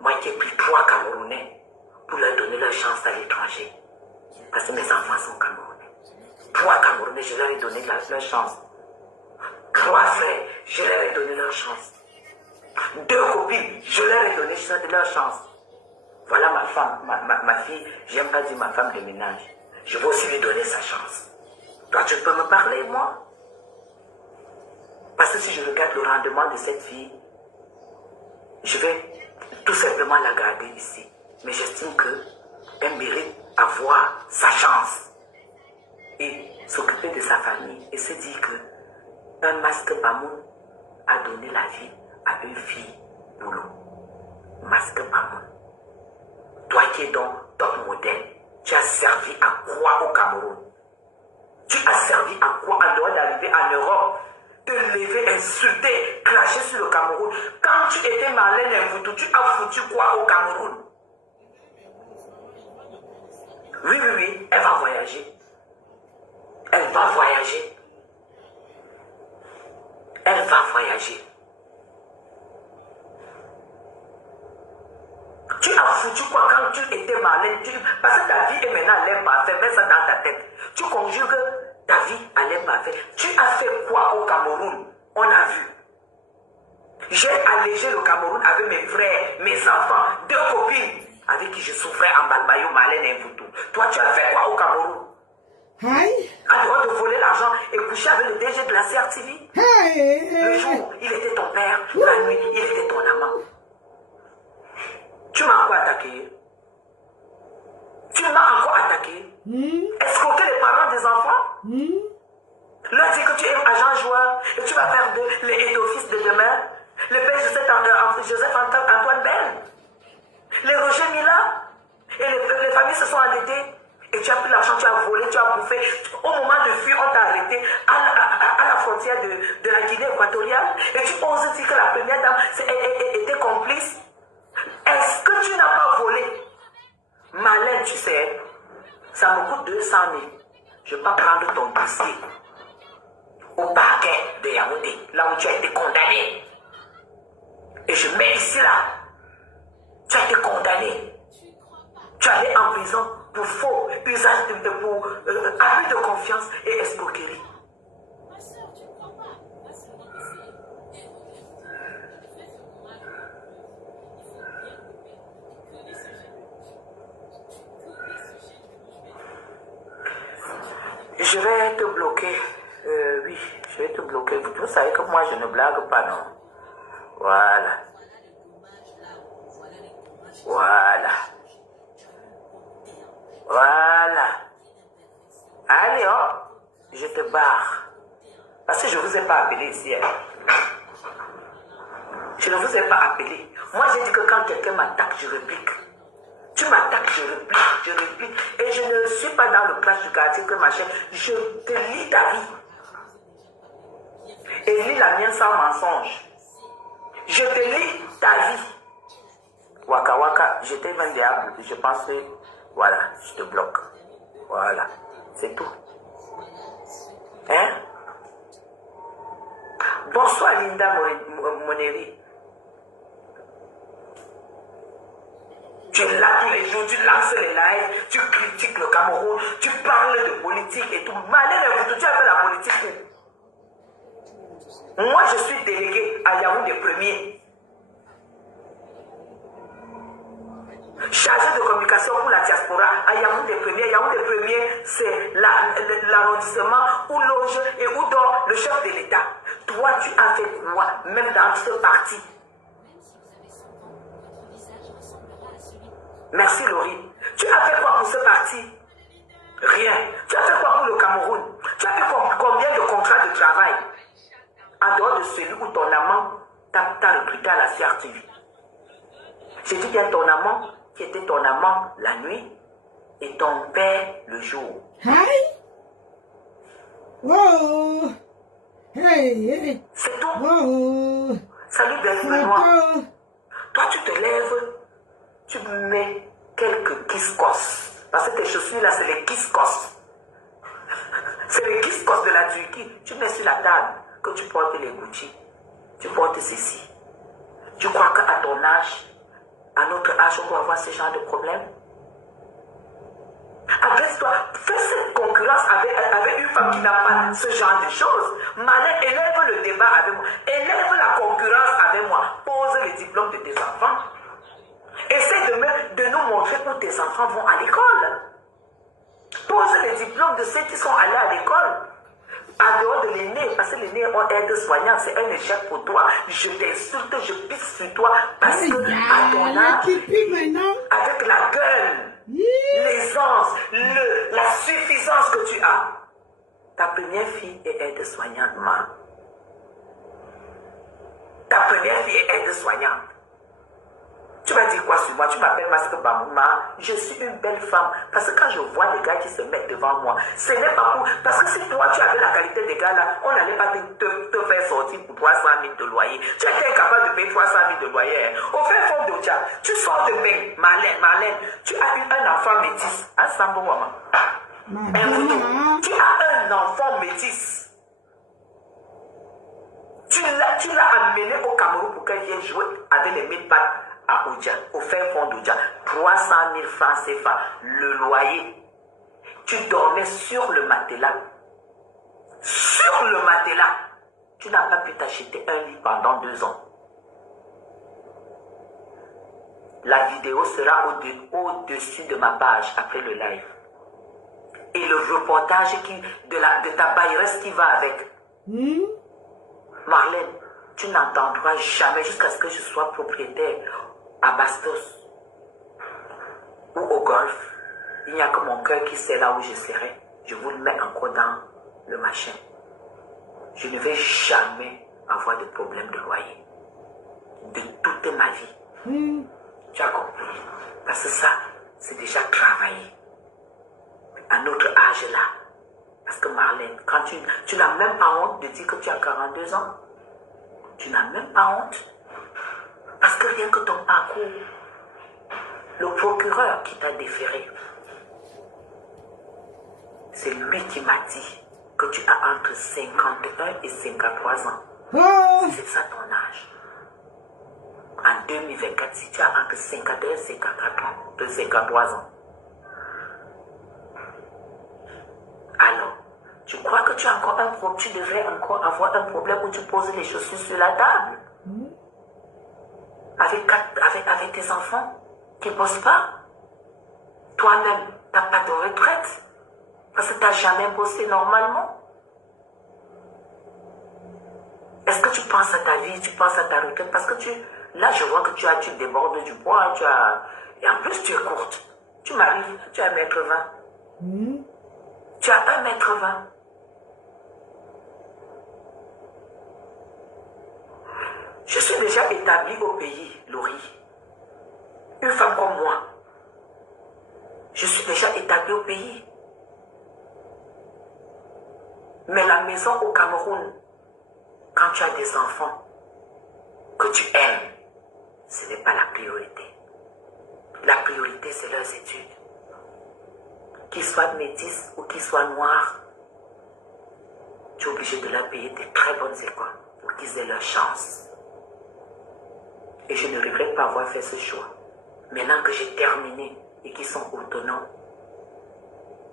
Moi qui ai pris 3 Camerounais pour leur donner leur chance à l'étranger. Parce que mes enfants sont Camerounais. 3 Camerounais, je leur ai donné leur chance. 3 frères, je leur ai donné leur chance. 2 copines, je leur ai donné leur chance. Voilà ma femme, ma fille, j'aime pas dire ma femme de ménage. Je vais aussi lui donner sa chance. Toi, tu peux me parler, moi? Parce que si je regarde le rendement de cette fille, je vais tout simplement la garder ici. Mais j'estime qu'elle mérite avoir sa chance. Et s'occuper de sa famille et se dire qu'un masque Bamoun a donné la vie à une fille boulot. Masque Bamoun. Toi qui es donc top modèle, tu as servi à quoi au Cameroun? Tu as servi à quoi en dehors d'arriver en Europe, te lever, insulter, cracher sur le Cameroun? Quand tu étais Marlène Mvutu, tu as foutu quoi au Cameroun? Oui, elle va voyager. Elle va voyager. Elle va voyager. Tu as foutu quoi quand tu étais Marlène? Parce que ta vie est maintenant à l'air parfait, mets ça dans ta tête. Tu conjugues ta vie à l'air parfait. Tu as fait quoi au Cameroun? On a vu. J'ai allégé le Cameroun avec mes frères, mes enfants, 2 copines avec qui je souffrais en Balbayou, Marlène Mvutu. Toi, tu as fait quoi au Cameroun? Aïe. À droit de voler l'argent et coucher avec le DG de la CRTV. Le jour, il était ton père. La nuit, il était ton amant. Tu m'as encore attaqué? Tu m'as encore attaqué? Escroquer les parents des enfants? Leur dire que tu es agent joueur et tu vas faire les aides d'office de demain. Le père Joseph Antoine Bell. Les Roger Mila. Et les familles se sont endettées. Et tu as pris l'argent, tu as volé, tu as bouffé. Au moment de fuir, on t'a arrêté à la frontière de la Guinée équatoriale. Et tu oses dire que la première dame était complice. Est-ce que tu n'as pas volé? Malin, tu sais, ça me coûte 200 000. Je ne vais pas prendre ton dossier au parquet de Yaoundé, là où tu as été condamné. Et je mets ici là. Tu as été condamné. Tu allais en prison pour faux usage pour abus de confiance et escroquerie. Je vais te bloquer. Oui, je vais te bloquer. Vous savez que moi, je ne blague pas, non? Voilà. Voilà. Voilà. Allez, hop, je te barre. Parce que je ne vous ai pas appelé ici. Je ne vous ai pas appelé. Moi, j'ai dit que quand quelqu'un m'attaque, je réplique. Tu m'attaques, je réplique. Et je ne suis pas dans le clash du quartier que ma chère. Je te lis ta vie. Et lis la mienne sans mensonge. Je te lis ta vie. Waka waka, j'étais un diable. Je pense que, voilà, je te bloque. Voilà, c'est tout. Hein? Bonsoir Linda Moneri. Tu es là tous les jours, tu lances les lives, tu critiques le Cameroun, tu parles de politique et tout. Malheureusement, tu as fait la politique. Moi, je suis délégué à Yaoundé premier. Chargé de communication pour la diaspora à Yaoundé premier. Yaoundé premier, c'est l'arrondissement où loge et où dort le chef de l'État. Toi, tu as fait quoi, même dans ce parti? Merci Laurie. Tu as fait quoi pour ce parti? Rien. Tu as fait quoi pour le Cameroun? Tu as fait combien de contrats de travail? En dehors de celui où ton amant t'a recruté à la CRTV. J'ai dit bien ton amant qui était ton amant la nuit et ton père le jour. Hi. Wow. Hey. C'est tout. Wow. Salut Benoît. Toi tu te lèves, tu mets quelques kiskos. Parce que tes chaussures là c'est les kiskos. C'est les kiskos de la Turquie. Tu mets sur la table que tu portes les Gucci. Tu portes ceci. Tu crois qu'à ton âge, à notre âge, on doit avoir ce genre de problème? Agresse-toi. Fais cette concurrence avec une femme qui n'a pas ce genre de choses. Malin, élève le débat avec moi. Élève la concurrence avec moi. Pose les diplômes de tes enfants. Essaie de nous montrer où tes enfants vont à l'école. Pose les diplômes de ceux qui sont allés à l'école. En dehors de l'aîné, parce que l'aîné est aide-soignant, c'est un échec pour toi. Je t'insulte, je pisse sur toi parce que à ton âge, avec la gueule, l'aisance, la suffisance que tu as, ta première fille est aide-soignante, maman. Ta première fille est aide-soignante. Tu vas dire quoi sur moi? Tu m'appelles Masque Bamouma. Je suis une belle femme. Parce que quand je vois les gars qui se mettent devant moi, ce n'est pas pour... Parce que si toi, tu avais la qualité des gars là, on n'allait pas te faire sortir pour 300 000 de loyer. Tu étais incapable de payer 300 000 de loyer. Au fin fond de Tchad, tu sors de main. Marlène, tu as eu un enfant métis. Un Sambo Wama. Tu as un enfant métis. Tu l'as amené au Cameroun pour qu'elle vienne jouer avec les 1000 pattes à Oudja, au fin fond d'Oudja. 300 000 francs CFA, le loyer. Tu dormais sur le matelas. Sur le matelas. Tu n'as pas pu t'acheter un lit pendant 2 ans. La vidéo sera au-dessus de ma page après le live. Et le reportage de ta bailleresse qui va avec. Marlène, tu n'entendras jamais jusqu'à ce que je sois propriétaire à Bastos ou au golf. Il n'y a que mon cœur qui sait là où je serai. Je vous le mets encore dans le machin. Je ne vais jamais avoir de problème de loyer. De toute ma vie. Tu as compris? Parce que ça, c'est déjà travaillé. À notre âge là. Parce que Marlène, quand tu n'as même pas honte de dire que tu as 42 ans. Tu n'as même pas honte. Parce que rien que ton parcours, le procureur qui t'a déféré, c'est lui qui m'a dit que tu as entre 51 et 53 ans. C'est ça ton âge. En 2024, si tu as entre 51 et 53 ans, alors, tu crois que tu as encore un problème, tu devrais encore avoir un problème où tu poses les chaussures sur la table avec tes enfants qui ne bossent pas. Toi-même, tu n'as pas de retraite parce que tu n'as jamais bossé normalement. Est-ce que tu penses à ta vie, tu penses à ta retraite? Parce que là, je vois que tu débordes du poids, et en plus, tu es courte. Tu m'arrives, tu as 1m20. Tu as 1m20. Je suis déjà établie au pays, Laurie. Une femme comme moi. Je suis déjà établie au pays. Mais la maison au Cameroun, quand tu as des enfants que tu aimes, ce n'est pas la priorité. La priorité, c'est leurs études. Qu'ils soient métis ou qu'ils soient noirs, tu es obligé de leur payer des très bonnes écoles pour qu'ils aient leur chance. Et je ne regrette pas avoir fait ce choix. Maintenant que j'ai terminé et qu'ils sont autonomes,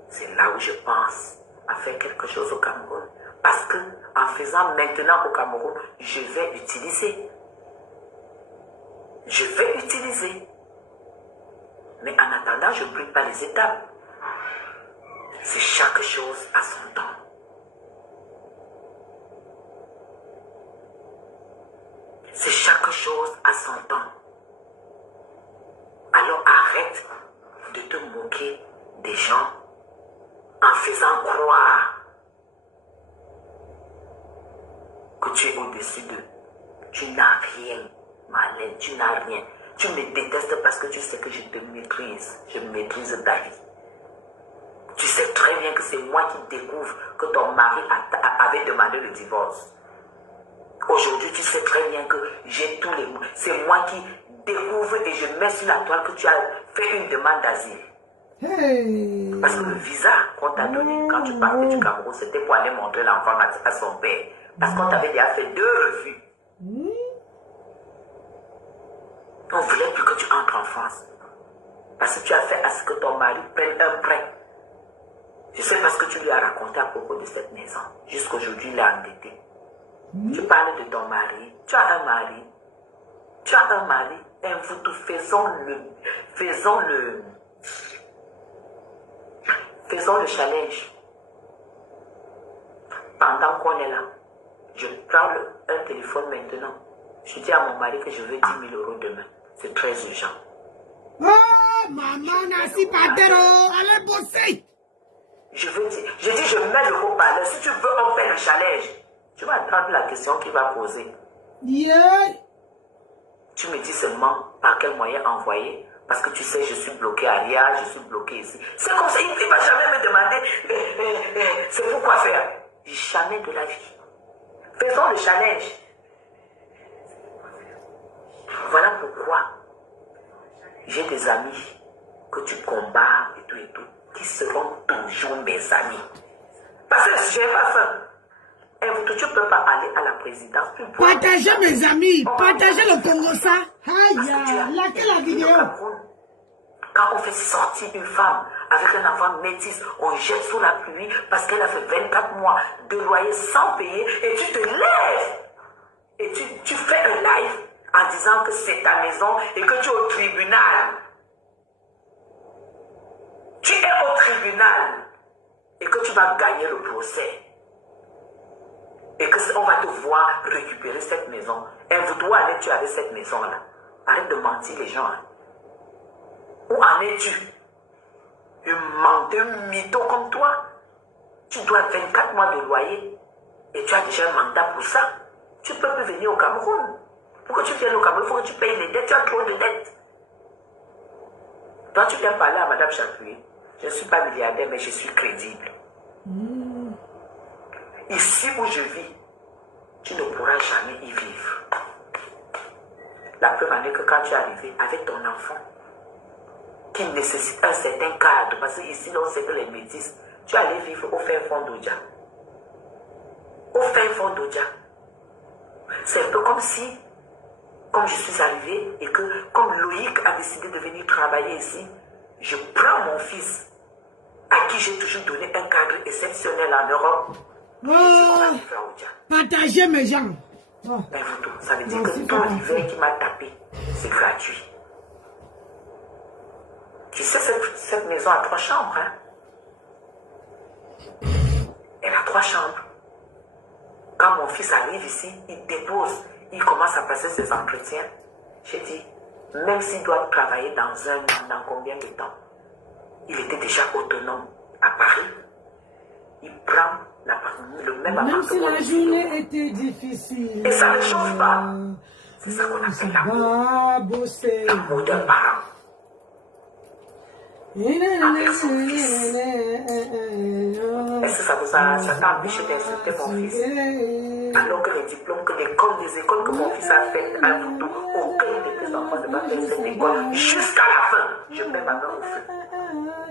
c'est là où je pense à faire quelque chose au Cameroun. Parce que en faisant maintenant au Cameroun, je vais utiliser. Je vais utiliser. Mais en attendant, je ne brûle pas les étapes. C'est chaque chose à son temps. C'est chaque chose à son temps. Alors arrête de te moquer des gens en faisant croire que tu es au-dessus d'eux. Tu n'as rien, Marlène, tu n'as rien. Tu me détestes parce que tu sais que je te maîtrise. Je maîtrise ta vie. Tu sais très bien que c'est moi qui découvre que ton mari avait demandé le divorce. Aujourd'hui, tu sais très bien que j'ai tous les mots. C'est moi qui découvre et je mets sur la toile que tu as fait une demande d'asile. Hey. Parce que le visa qu'on t'a donné quand tu partais du Cameroun, c'était pour aller montrer l'enfant à son père. Parce qu'on t'avait déjà fait 2 refus. On ne voulait plus que tu entres en France. Parce que tu as fait à ce que ton mari prenne un prêt. Je sais pas ce que tu lui as raconté à propos de cette maison. Jusqu'aujourd'hui, il a endetté. Tu parles de ton mari. Tu as un mari. Tu as un mari. Et vous faisons le challenge. Pendant qu'on est là, je prends un téléphone maintenant. Je dis à mon mari que je veux 10 000 € demain. C'est très urgent. Oh, maman, Nassi Padero, allez bosser. Je dis, je mets le haut-parleur. Si tu veux, on fait le challenge. Tu vas entendre la question qu'il va poser. Yeah. Tu me dis seulement par quel moyen envoyer. Parce que tu sais, je suis bloqué à Ria, je suis bloqué ici. C'est comme ça, il ne va jamais me demander c'est pourquoi faire. Jamais de la vie. Faisons le challenge. Voilà pourquoi j'ai des amis que tu combats et tout, qui seront toujours mes amis. Parce que je n'ai pas faim. Et tu ne peux pas aller à la présidence. Partagez mes amis, partagez le Congo ça. Aïe, laquelle la vidéo? Quand on fait sortir une femme avec un enfant métis, on jette sous la pluie parce qu'elle a fait 24 mois de loyer sans payer et tu te lèves et tu fais un live en disant que c'est ta maison et que tu es au tribunal. Tu es au tribunal et que tu vas gagner le procès. Et qu'on va te voir récupérer cette maison. Et vous dois aller tu avec cette maison-là. Arrête de mentir les gens. Hein. Où en es-tu? Un menteur mytho comme toi. Tu dois 24 mois de loyer. Et tu as déjà un mandat pour ça. Tu ne peux plus venir au Cameroun. Pour que tu viennes au Cameroun, il faut que tu payes les dettes. Tu as trop de dettes. Toi, tu viens parler à Madame Chapuis. Je ne suis pas milliardaire, mais je suis crédible. Ici où je vis, tu ne pourras jamais y vivre. La preuve en est que quand tu es arrivé avec ton enfant, qui nécessite un certain cadre, parce qu'ici, on sait que les métis, tu es allé vivre au fin fond d'Odia. Au fin fond d'Odia. C'est un peu comme si, comme je suis arrivé, et que, comme Loïc a décidé de venir travailler ici, je prends mon fils, à qui j'ai toujours donné un cadre exceptionnel en Europe. Partagez mes gens. Ça veut dire que tout l'hiver qui m'a tapé, c'est gratuit. Tu sais, cette maison a 3 chambres. Hein? Elle a 3 chambres. Quand mon fils arrive ici, il dépose, il commence à passer ses entretiens. J'ai dit, même s'il doit travailler dans un an, dans combien de temps, il était déjà autonome à Paris. Il prend le même appartement. Même si la journée était difficile. Et ça ne chauffe pas. C'est ça qu'on appelle l'amour d'un parent. Avec son fils. Est-ce que ça t'a empêché d'insulter mon fils? Alors que les diplômes, que les écoles que mon fils a fait à Voodoo, aucun de tes enfants ne va faire cette école. Jusqu'à la fin, je mets ma main au feu.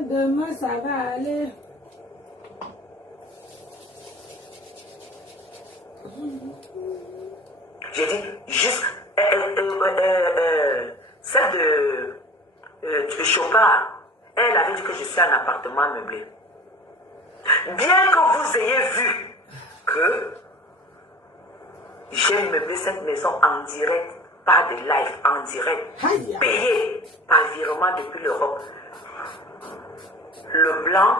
Demain, ça va aller. J'ai dit, juste, celle de Chopin, elle avait dit que je suis un appartement meublé. Bien que vous ayez vu que j'ai meublé cette maison en direct, par des lives en direct, payé par virement depuis l'Europe. Le blanc,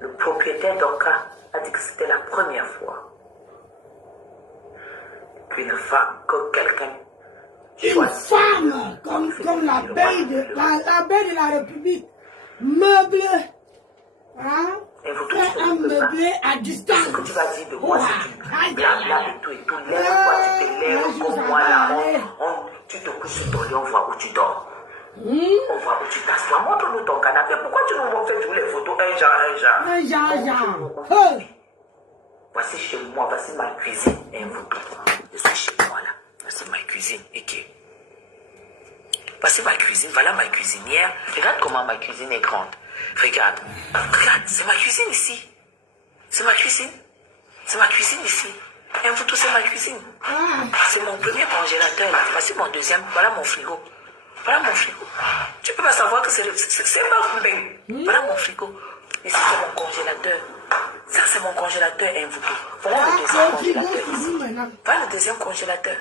le propriétaire d'Oka, a dit que c'était la première fois qu'une femme, que quelqu'un... Une femme, comme l'abeille de la République, meublé, hein, fait un meublé à distance. Ce que tu vas dire de moi, c'est que blabla et tout, lève-toi, tu te lèves comme moi là, tu te couches sur ton lit, on voit où tu dors. On voit où tu t'assois. Montre-nous ton canapé. Pourquoi tu nous fais toutes les photos un genre? Voici chez moi, voici ma cuisine. Je suis chez moi là. Voici ma cuisine. Voici ma cuisine. Voilà ma cuisinière. Regarde comment ma cuisine est grande. Regarde, c'est ma cuisine ici. C'est ma cuisine. C'est ma cuisine ici. Et vous tous, c'est ma cuisine. C'est mon premier congélateur là. Voici mon deuxième. Voilà mon frigo. Voilà mon frigo. Tu peux pas savoir que c'est pas bien. Voilà mon frigo. Ici, c'est mon congélateur. Ça, c'est mon congélateur Envuto. Voilà le deuxième congélateur. Voilà le deuxième congélateur.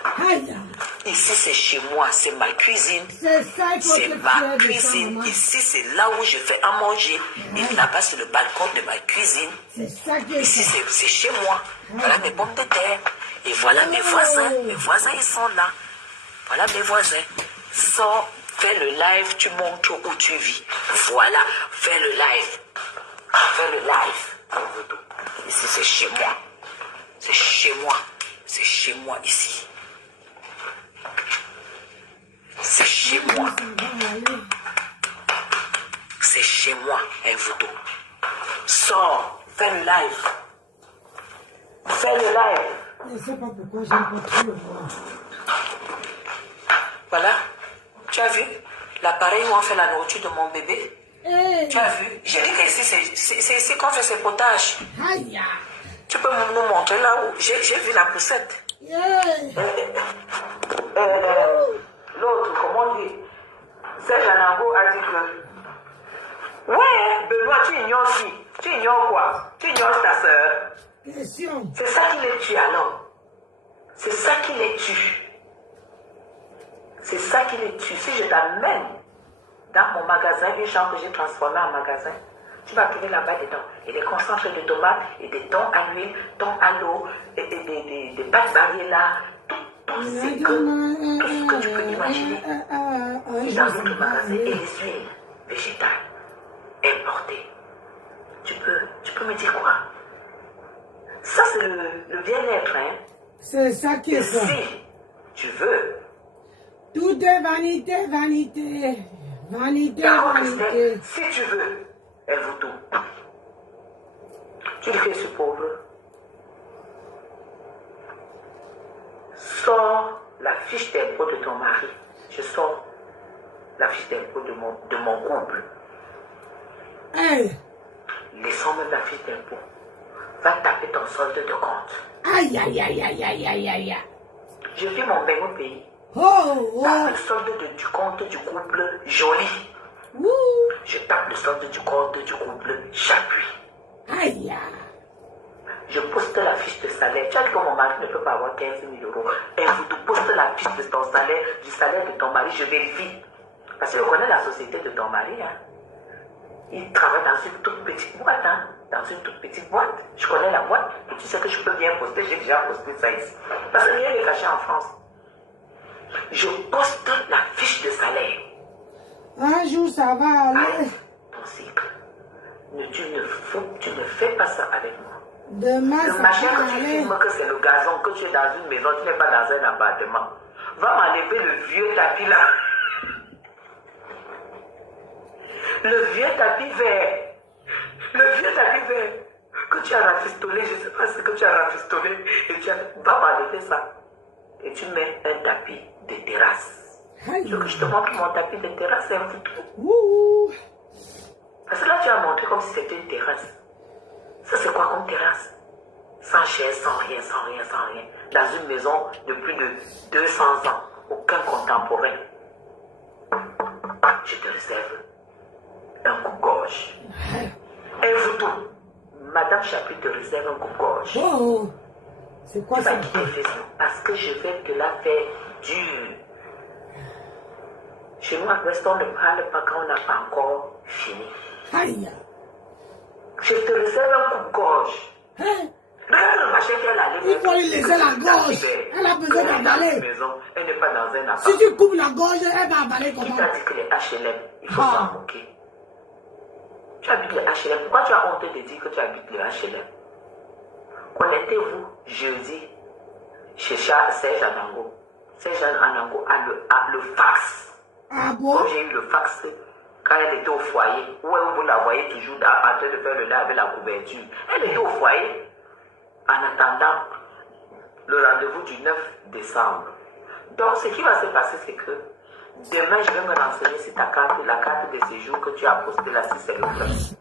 Ici, c'est chez moi. C'est ma cuisine. C'est ma cuisine. Ici, c'est là où je fais à manger. Et là-bas, c'est le balcon de ma cuisine. Ici, c'est chez moi. Voilà mes pommes de terre. Et voilà mes voisins. Mes voisins, ils sont là. Voilà mes voisins. Sors, fais le live, tu montres où tu vis. Voilà, fais le live. Fais le live. Ici, c'est chez moi. C'est chez moi. C'est chez moi ici. C'est chez moi. C'est chez moi, Envuto. Sors, fais le live. Fais le live. Je ne sais pas pourquoi j'aime pas trop le voir. Voilà. Tu as vu l'appareil où on fait la nourriture de mon bébé? Tu as vu? J'ai dit que c'est ici qu'on fait ses potages. Tu peux nous montrer là où j'ai vu la poussette. L'autre, comment on dit? Serge Anango a dit que... Ouais, Benoît, tu ignores qui? Tu ignores quoi? Tu ignores ta soeur? C'est ça qui les tue alors. C'est ça qui les tue. C'est ça qui les tue. Si je t'amène dans mon magasin, les gens que j'ai transformés en magasin, tu vas trouver là-bas dedans. Et des concentrés de tomates, et des thons à l'huile, thons à l'eau, et des pâtes variées là. Tout ce que tu peux imaginer. Dans notre magasin. Et les huiles végétales importées. Tu peux me dire quoi? Ça, c'est le bien-être, hein? C'est ça qui est ça. Si tu veux. Tout est vanité, vanité. Vanité, vanité. Si tu veux, Envuto. Tu dis que je suis pauvre. Sors la fiche d'impôt de ton mari. Je sors la fiche d'impôt de mon couple. Hey. Laissons même la fiche d'impôt. Va taper ton solde de compte. Aïe, aïe, aïe, aïe, aïe, aïe, aïe. Je vis mon bain au pays. Tape le solde du compte du couple joli. Je tape le solde du compte du couple j'appuie. Aïe. Je poste la fiche de salaire. Tu as dit que mon mari ne peut pas avoir 15 000 euros. Et vous te postez la fiche de ton salaire, du salaire de ton mari, je vérifie. Parce que je connais la société de ton mari. Hein. Il travaille dans une toute petite boîte. Hein. Dans une toute petite boîte. Je connais la boîte. Et tu sais que je peux bien poster. J'ai déjà posté ça ici. Parce que rien n'est caché en France. Je poste la fiche de salaire. Un jour, ça va aller. Ton cycle. Tu ne fais pas ça avec moi. Demain, le ça machin va que tu aller. filmes que c'est le gazon, que tu es dans une maison, tu n'es pas dans un appartement. Va m'enlever le vieux tapis là. Le vieux tapis vert. Le vieux tapis vert. Que tu as rafistolé, je ne sais pas ce que tu as rafistolé. Et tu as... Va m'enlever ça. Et tu mets un tapis de terrasse. Tu veux que je te montre mon tapis de terrasse, c'est un foutu. Parce que là, tu as montré comme si c'était une terrasse. Ça, c'est quoi comme terrasse? Sans chaise, sans rien, sans rien, sans rien. Dans une maison de plus de 200 ans. Aucun contemporain. Je te réserve un coupe-gorge. Envuto. Madame Chapuis te réserve un coupe-gorge. C'est quoi tu ça? vas quitter Facebook parce que je vais te la faire dure. Chez moi, restons ne parle pas quand on n'a pas encore fini. Aïe. Je te réserve un coupe-gorge. Regarde le machin qu'elle a. Il faut lui laisser la gorge. Elle a besoin d'avaler. Elle n'est pas dans un appart. Si tu coupes la gorge, elle va avaler Qui comment? t'a dit que les HLM, il faut s'en moquer? Tu habites les HLM. Pourquoi tu as honte de dire que tu habites les HLM? Connectez-vous jeudi chez Serge Anango. Serge Anango a le fax. Ah bon? Comme j'ai eu le fax quand elle était au foyer, où vous la voyez toujours en train de faire le lait avec la couverture. Elle était au foyer en attendant le rendez-vous du 9 décembre. Donc, ce qui va se passer, c'est que demain, je vais me renseigner sur ta carte, la carte de séjour que tu as postée là, si c'est le cas.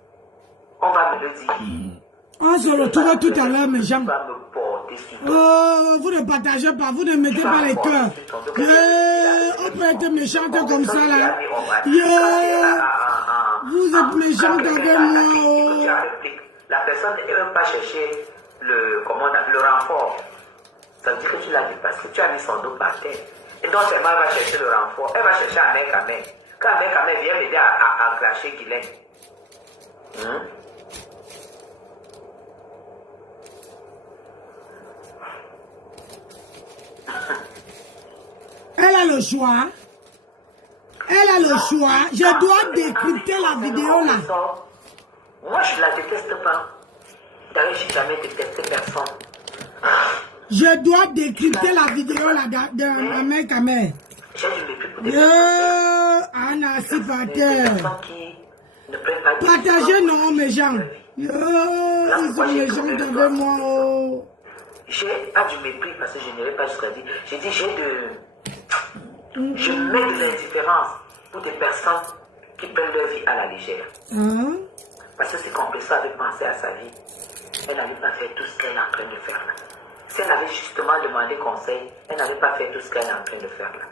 On va me le dire. On se retrouve tout à l'heure, mes gens. Tu vas me porter porter sur ton Oh, vous ne partagez pas, vous ne mettez pas les cœurs. On peut être méchante comme ça là. Vous êtes méchante avec moi. La personne ne veut pas chercher le renfort. Ça veut dire que tu l'as dépassé, tu as mis son dos par terre. Et donc seulement elle va chercher le renfort, elle va chercher un mec à main. Quand un mec à main vient m'aider à clasher Guylaine. Elle a le choix. Elle a le choix. Je dois décrypter la vidéo là. Moi, je ne la déteste pas. D'ailleurs, je n'ai jamais détesté personne. Je dois décrypter la vidéo là d'un mec à mère. J'ai du mépris pour des personnes. Anna, c'est par terre. Qui ne prennent pas de Partagez non, mes gens. Ils sont méchants avec moi. Oh. J'ai pas du mépris parce que je n'irai pas jusqu'à dire. J'ai dit, je mets de l'indifférence pour des personnes qui prennent leur vie à la légère. Parce que c'est Compressor avait pensé à sa vie. Elle n'avait pas fait tout ce qu'elle est en train de faire là. Si elle avait justement demandé conseil, elle n'avait pas fait tout ce qu'elle est en train de faire là.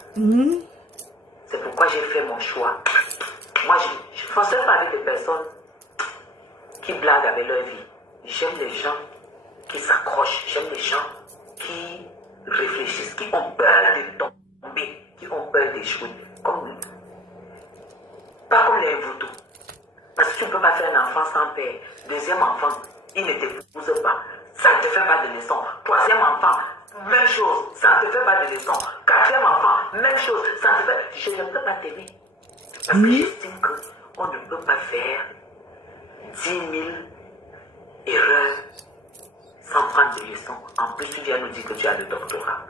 C'est pourquoi j'ai fait mon choix. Moi, je ne fonctionne pas avec des personnes qui blaguent avec leur vie. J'aime les gens qui s'accrochent. J'aime les gens qui réfléchissent, qui ont peur de tomber, qui ont peur d'échouer. Pas comme les voutous. Parce que tu ne peux pas faire un enfant sans père. Deuxième enfant, il ne t'épouse pas. Ça ne te fait pas de leçon. Troisième enfant, même chose. Ça ne te fait pas de leçon. Quatrième enfant, même chose. Ça ne te fait... Je ne peux pas t'aimer. Parce que j'estime qu'on ne peut pas faire 10 000 erreurs sans prendre de leçons. En plus, tu viens nous dire que tu as le doctorat.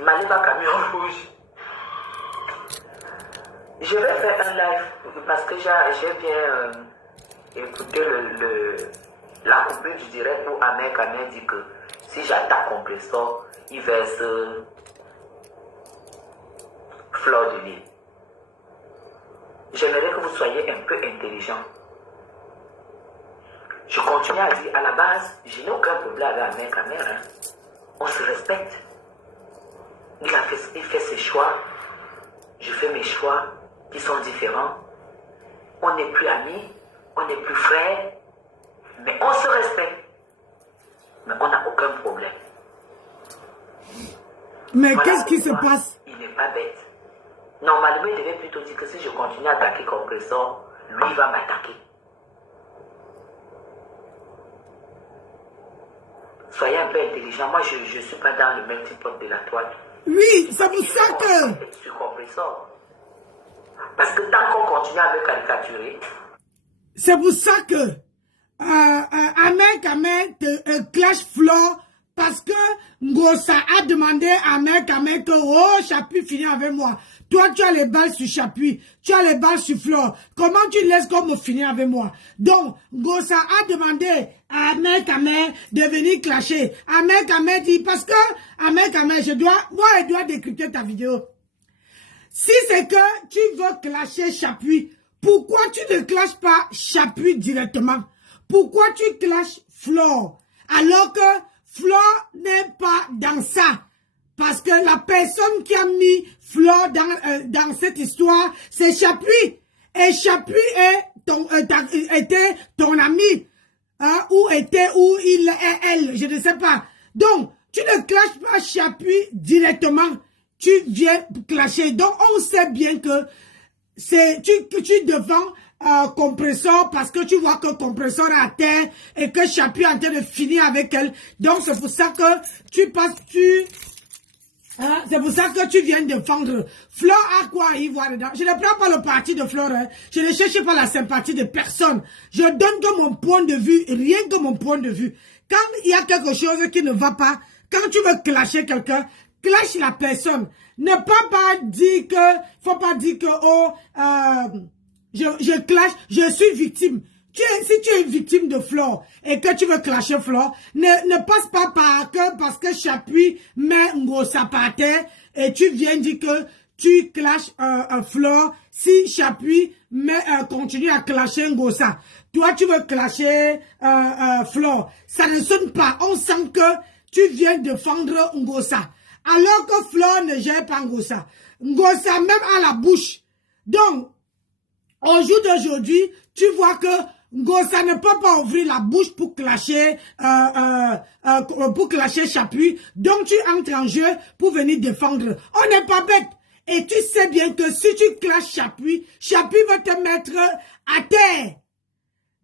Maliba Camion Rouge. Je vais faire un live parce que j'ai bien écouté la coupure du direct où Ahmed Kamel dit que si j'attaque Compressor, il verse fleur de lys. J'aimerais que vous soyez un peu intelligent. Je continue à dire, à la base, je n'ai aucun problème avec Ahmed Kamel. Hein. On se respecte. Il fait ses choix. Je fais mes choix qui sont différents. On n'est plus amis, on n'est plus frères, mais on se respecte. Mais on n'a aucun problème. Mais voilà, qu'est-ce qui se passe? Il n'est pas bête. Normalement, il devait plutôt dire que si je continue à attaquer Compressor, lui, il va m'attaquer. Soyez un peu intelligent. Moi, je ne suis pas dans le même type de la toile. Oui, c'est pour ça que... Sur Compressor. Parce que tant qu'on continue à me caricaturer... C'est pour ça que Ahmed Kamel te clash Flore parce que Ngosa a demandé à Ahmed Kamel que oh, Chapuis finit avec moi. Toi, tu as les balles sur Chapuis, tu as les balles sur Flore. Comment tu laisses comme finir avec moi? Donc, Ngosa a demandé à Ahmed Kamel de venir clasher. Ahmed Kamel dit, parce que Ahmed Kamel, je dois décrypter ta vidéo. Si c'est que tu veux clasher Chapuis, pourquoi tu ne clashes pas Chapuis directement? Pourquoi tu clashes Flore? Alors que Flore n'est pas dans ça. Parce que la personne qui a mis Flore dans cette histoire, c'est Chapuis. Et Chapuis était ton ami. Hein, où il est elle, je ne sais pas. Donc, tu ne clashes pas Chapuis directement. Tu viens clasher. Donc, on sait bien que tu défends Compressor parce que tu vois que Compressor est à terre et que Chapuis est en train de finir avec elle. Donc, c'est pour ça que c'est pour ça que tu viens défendre. Flore a quoi à y voir dedans? Je ne prends pas le parti de Flore. Hein. Je ne cherche pas la sympathie de personne. Je donne que mon point de vue, rien que mon point de vue. Quand il y a quelque chose qui ne va pas, quand tu veux clasher quelqu'un, clash la personne. Ne pas dire que, faut pas dire que, oh, je clash, je suis victime. Si tu es victime de Flore et que tu veux clasher Flore, ne passe pas parce que Chapuis met Ngosa par terre et tu viens dire que tu clashes Flore si Chapuis continue à clasher Ngosa. Toi, tu veux clasher Flore. Ça ne sonne pas. On sent que tu viens défendre Ngosa. Alors que Flore ne gère pas Ngosa. Ngosa même à la bouche. Donc, au jour d'aujourd'hui, tu vois que Ngosa ne peut pas ouvrir la bouche pour clasher Chapuis. Donc, tu entres en jeu pour venir défendre. On n'est pas bête. Et tu sais bien que si tu clashes Chapuis, Chapuis va te mettre à terre.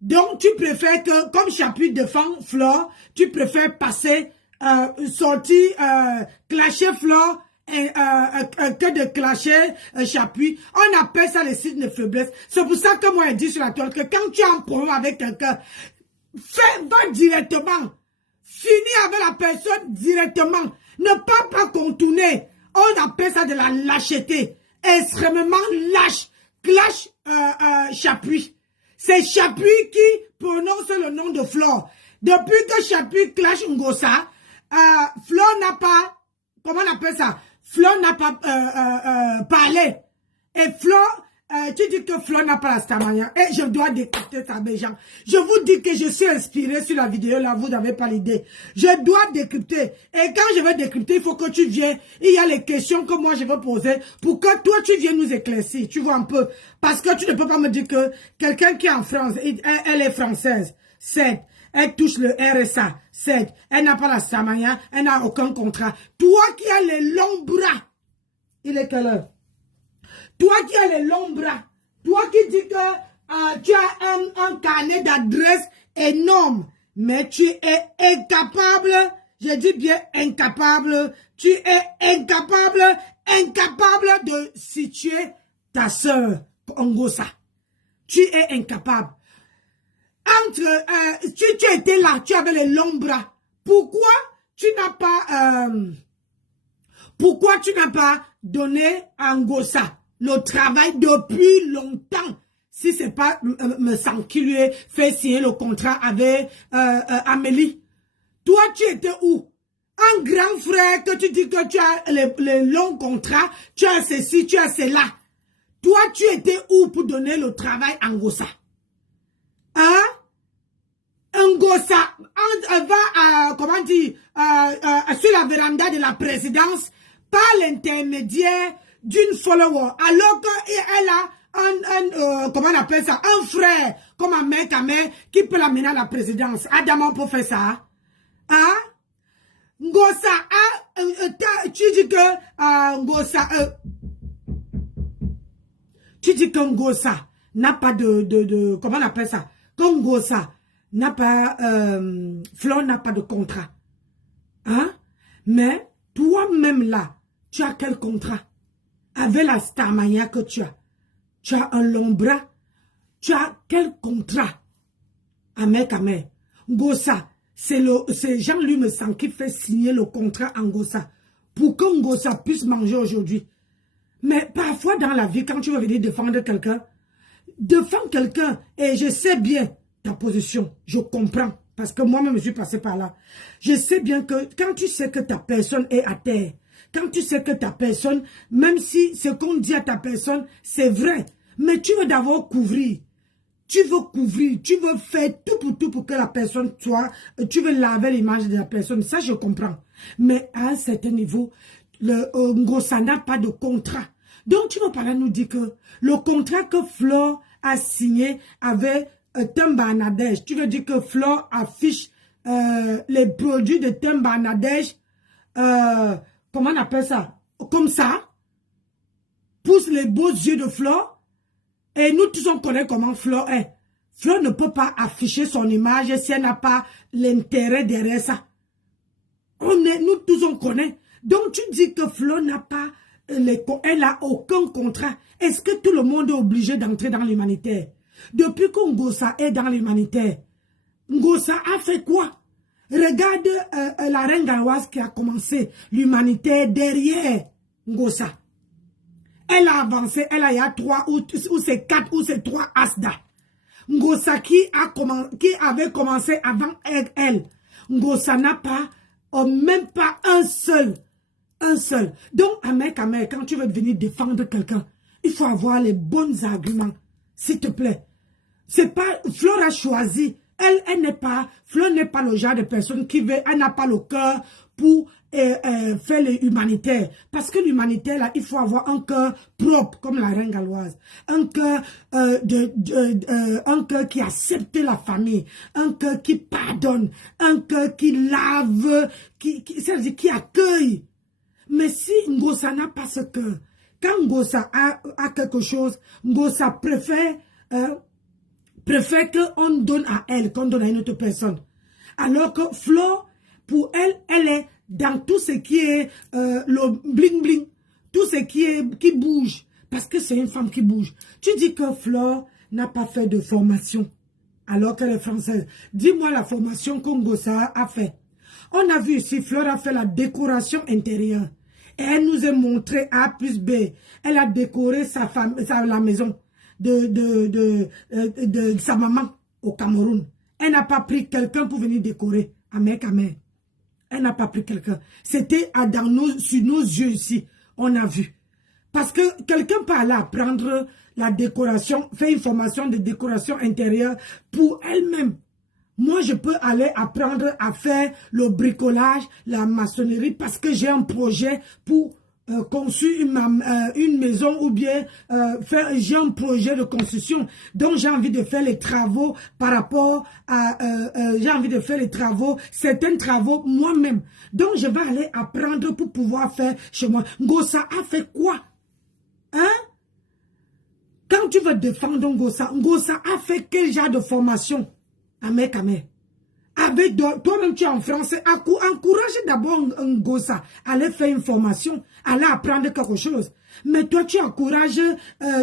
Donc, tu préfères que, comme Chapuis défend Flore, tu préfères passer, sortir, clasher Flore, que de clasher Chapuis. On appelle ça les signes de faiblesse. C'est pour ça que moi, je dis sur la toile que quand tu as un problème avec quelqu'un, va directement. Finis avec la personne directement. Ne pas contourner. On appelle ça de la lâcheté. Extrêmement lâche. Clash Chapuis. C'est Chapuis qui prononce le nom de Flore. Depuis que Chapuis clash Ngosa, Flore n'a pas, comment on appelle ça? Flore n'a pas parlé. Et Flore, tu dis que Flore n'a pas la stamania. Et je dois décrypter ça, mes gens. Je vous dis que je suis inspiré sur la vidéo, là, vous n'avez pas l'idée. Je dois décrypter. Et quand je vais décrypter, il faut que tu viennes. Il y a les questions que moi je vais poser pour que toi, tu viennes nous éclaircir. Tu vois un peu. Parce que tu ne peux pas me dire que quelqu'un qui est en France, elle est française. C'est. Elle touche le RSA, c'est, elle n'a pas la stamania, elle n'a aucun contrat. Toi qui as les longs bras, il est quelle heure? Toi qui as les longs bras, toi qui dis que tu as un carnet d'adresse énorme, mais tu es incapable, je dis bien incapable, tu es incapable de situer ta soeur Ngosa. Tu es incapable. Tu étais là, tu avais les longs bras. Pourquoi tu n'as pas donné à Ngosa le travail depuis longtemps? Si c'est pas me semble qui lui a fait signer le contrat avec Amélie. Toi, tu étais où? Un grand frère que tu dis que tu as les longs contrats, tu as ceci, tu as cela. Toi, tu étais où pour donner le travail à Ngosa? Hein? Ngosa va, comment dire, sur la véranda de la présidence par l'intermédiaire d'une follower, alors qu'elle a comment on appelle ça, un frère comme Ahmed Kamel qui peut l'amener à la présidence. Adamant peut faire ça. Hein? Ngosa tu dis que Ngosa, tu dis que Ngosa n'a pas de comment on appelle ça, que Ngosa n'a pas, Flore n'a pas de contrat. Hein? Mais toi-même là, tu as quel contrat? Avec la starmania que tu as un long bras. Tu as quel contrat? Ahmed Kamel. Ngosa, c'est Jean-Louis Messan qui fait signer le contrat à Ngosa pour que Ngosa puisse manger aujourd'hui. Mais parfois dans la vie, quand tu veux venir défendre quelqu'un, et je sais bien ta position, je comprends, parce que moi-même je suis passé par là. Je sais bien que quand tu sais que ta personne est à terre, quand tu sais que ta personne, même si ce qu'on dit à ta personne, c'est vrai, mais tu veux d'abord couvrir. Tu veux faire tout pour que la personne soit, tu veux laver l'image de la personne, ça je comprends. Mais à un certain niveau, le Ngosa n'a pas de contrat. Donc tu vas pas là nous dire que le contrat que Flore a signé avec Temba Nadège, tu veux dire que Flore affiche les produits de Temba Nadège, comment on appelle ça? Comme ça, pousse les beaux yeux de Flore. Et nous tous on connaît comment Flore est. Flore ne peut pas afficher son image si elle n'a pas l'intérêt derrière ça. Nous tous on connaît. Donc tu dis que Flore n'a pas, elle n'a aucun contrat. Est-ce que tout le monde est obligé d'entrer dans l'humanitaire? Depuis que Ngosa est dans l'humanitaire, Ngosa a fait quoi? Regarde la reine galoise qui a commencé l'humanitaire derrière Ngosa. Elle a avancé, elle a eu 3 ou c'est 4 ou c'est 3 Asda. Ngosa qui avait commencé avant elle. Ngosa n'a pas, même pas un seul. Donc, Ahmed Kamel, quand tu veux venir défendre quelqu'un, il faut avoir les bons arguments. S'il te plaît. C'est pas, Flore a choisi. Elle n'est pas, Flore n'est pas le genre de personne qui veut, elle n'a pas le cœur pour faire l'humanitaire. Parce que l'humanitaire, là, il faut avoir un cœur propre, comme la reine galloise. Un cœur un cœur qui accepte la famille. Un cœur qui pardonne. Un cœur qui lave, c'est-à-dire qui accueille. Mais si Ngosa n'a pas ce cœur, quand Ngosa a quelque chose, Ngosa préfère qu'on donne à elle, qu'on donne à une autre personne. Alors que Flore, pour elle, elle est dans tout ce qui est le bling-bling, tout ce qui bouge, parce que c'est une femme qui bouge. Tu dis que Flore n'a pas fait de formation, alors qu'elle est française. Dis-moi la formation qu'Ngosa a fait. On a vu ici, Flore a fait la décoration intérieure. Et elle nous a montré A plus B. Elle a décoré la maison de sa maman au Cameroun. Elle n'a pas pris quelqu'un pour venir décorer à mère. Elle n'a pas pris quelqu'un. C'était sur nos yeux ici. On a vu. Parce que quelqu'un peut aller apprendre la décoration, faire une formation de décoration intérieure pour elle-même. Moi, je peux aller apprendre à faire le bricolage, la maçonnerie, parce que j'ai un projet pour construire une maison ou bien j'ai un projet de construction. Donc, j'ai envie de faire les travaux par rapport à... j'ai envie de faire les travaux, certains travaux moi-même. Donc, je vais aller apprendre pour pouvoir faire chez moi. Ngosa a fait quoi? Hein? Quand tu veux défendre Ngosa, Ngosa a fait quel genre de formation? Avec toi-même, tu es en français, encourage d'abord Ngosa à aller faire une formation, à aller apprendre quelque chose. Mais toi, tu encourages,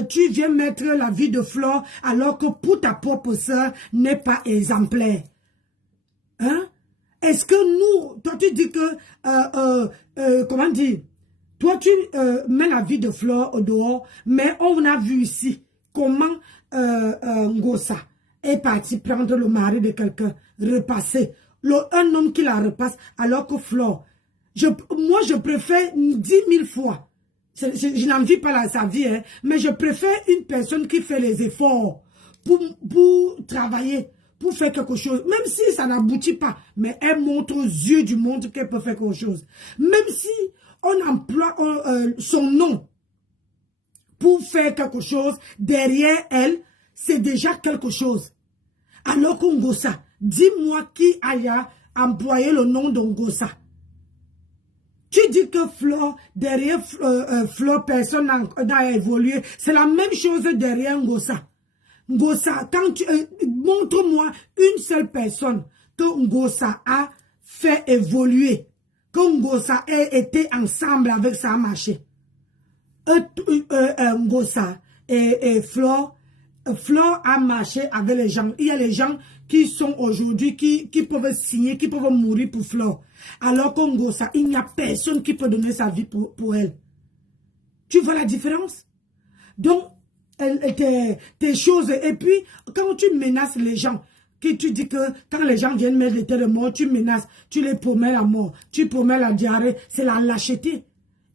tu viens mettre la vie de Flore, alors que pour ta propre soeur n'est pas exemplaire. Hein? Est-ce que nous, toi tu dis que, comment dire, toi tu mets la vie de Flore au dehors, mais on a vu ici comment Ngosa est parti prendre le mari de quelqu'un, repasser. Un homme qui la repasse, alors que Flore, moi je préfère 10 000 fois, je n'envie pas sa vie, hein, mais je préfère une personne qui fait les efforts pour travailler, pour faire quelque chose, même si ça n'aboutit pas, mais elle montre aux yeux du monde qu'elle peut faire quelque chose. Même si on emploie son nom pour faire quelque chose, derrière elle, c'est déjà quelque chose. Alors qu'Ngosa, dis-moi qui a employé le nom d'Ngosa. Tu dis que Flore, derrière Flore, personne n'a évolué. C'est la même chose derrière Ngosa. Ngosa, quand tu montre-moi une seule personne que Ngosa a fait évoluer, que Ngosa ait été ensemble avec sa marché. Ngosa et Flore, Flore a marché avec les gens. Il y a les gens qui sont aujourd'hui, qui peuvent signer, qui peuvent mourir pour Flore. Alors qu'en Ngosa, il n'y a personne qui peut donner sa vie pour elle. Tu vois la différence? Donc, tes choses. Et puis, quand tu menaces les gens, tu dis que quand les gens viennent mettre l'état de mort, tu menaces, tu les promets la mort, tu promets la diarrhée, c'est la lâcheté.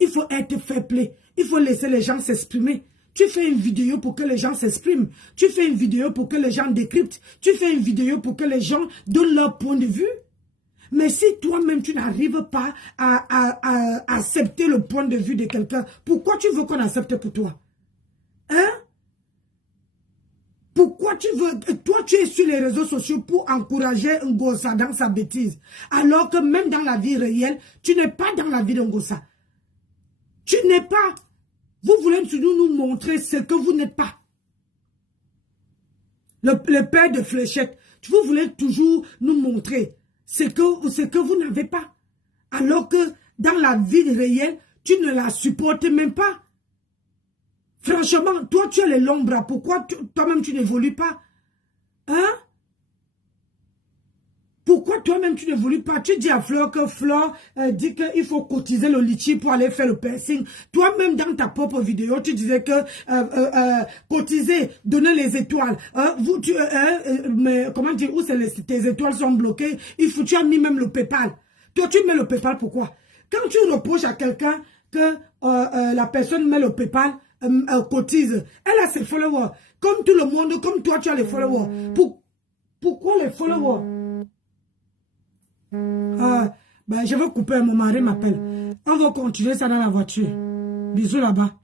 Il faut être fair play. Il faut laisser les gens s'exprimer. Tu fais une vidéo pour que les gens s'expriment. Tu fais une vidéo pour que les gens décryptent. Tu fais une vidéo pour que les gens donnent leur point de vue. Mais si toi-même, tu n'arrives pas à accepter le point de vue de quelqu'un, pourquoi tu veux qu'on accepte pour toi? Hein? Pourquoi tu veux... Toi, tu es sur les réseaux sociaux pour encourager Ngosa dans sa bêtise. Alors que même dans la vie réelle, tu n'es pas dans la vie de Ngosa. Tu n'es pas... Vous voulez toujours nous montrer ce que vous n'êtes pas. Le père de Fléchette, vous voulez toujours nous montrer ce que vous n'avez pas. Alors que dans la vie réelle, tu ne la supportes même pas. Franchement, toi tu as les longs bras. Pourquoi toi-même tu n'évolues pas? Hein? Pourquoi toi-même tu n'évolues pas? Tu dis à Flore que Flore dit qu'il faut cotiser le litchi pour aller faire le piercing. Toi-même dans ta propre vidéo, tu disais que cotiser, donner les étoiles. Mais comment dire, où tes étoiles sont bloquées? Tu as mis même le PayPal. Toi tu mets le PayPal pourquoi? Quand tu reproches à quelqu'un que la personne met le PayPal, cotise, elle a ses followers. comme tout le monde, comme toi, tu as les followers. Pourquoi les followers? Ben, je vais couper, mon mari m'appelle. On va continuer ça dans la voiture. Bisous là-bas.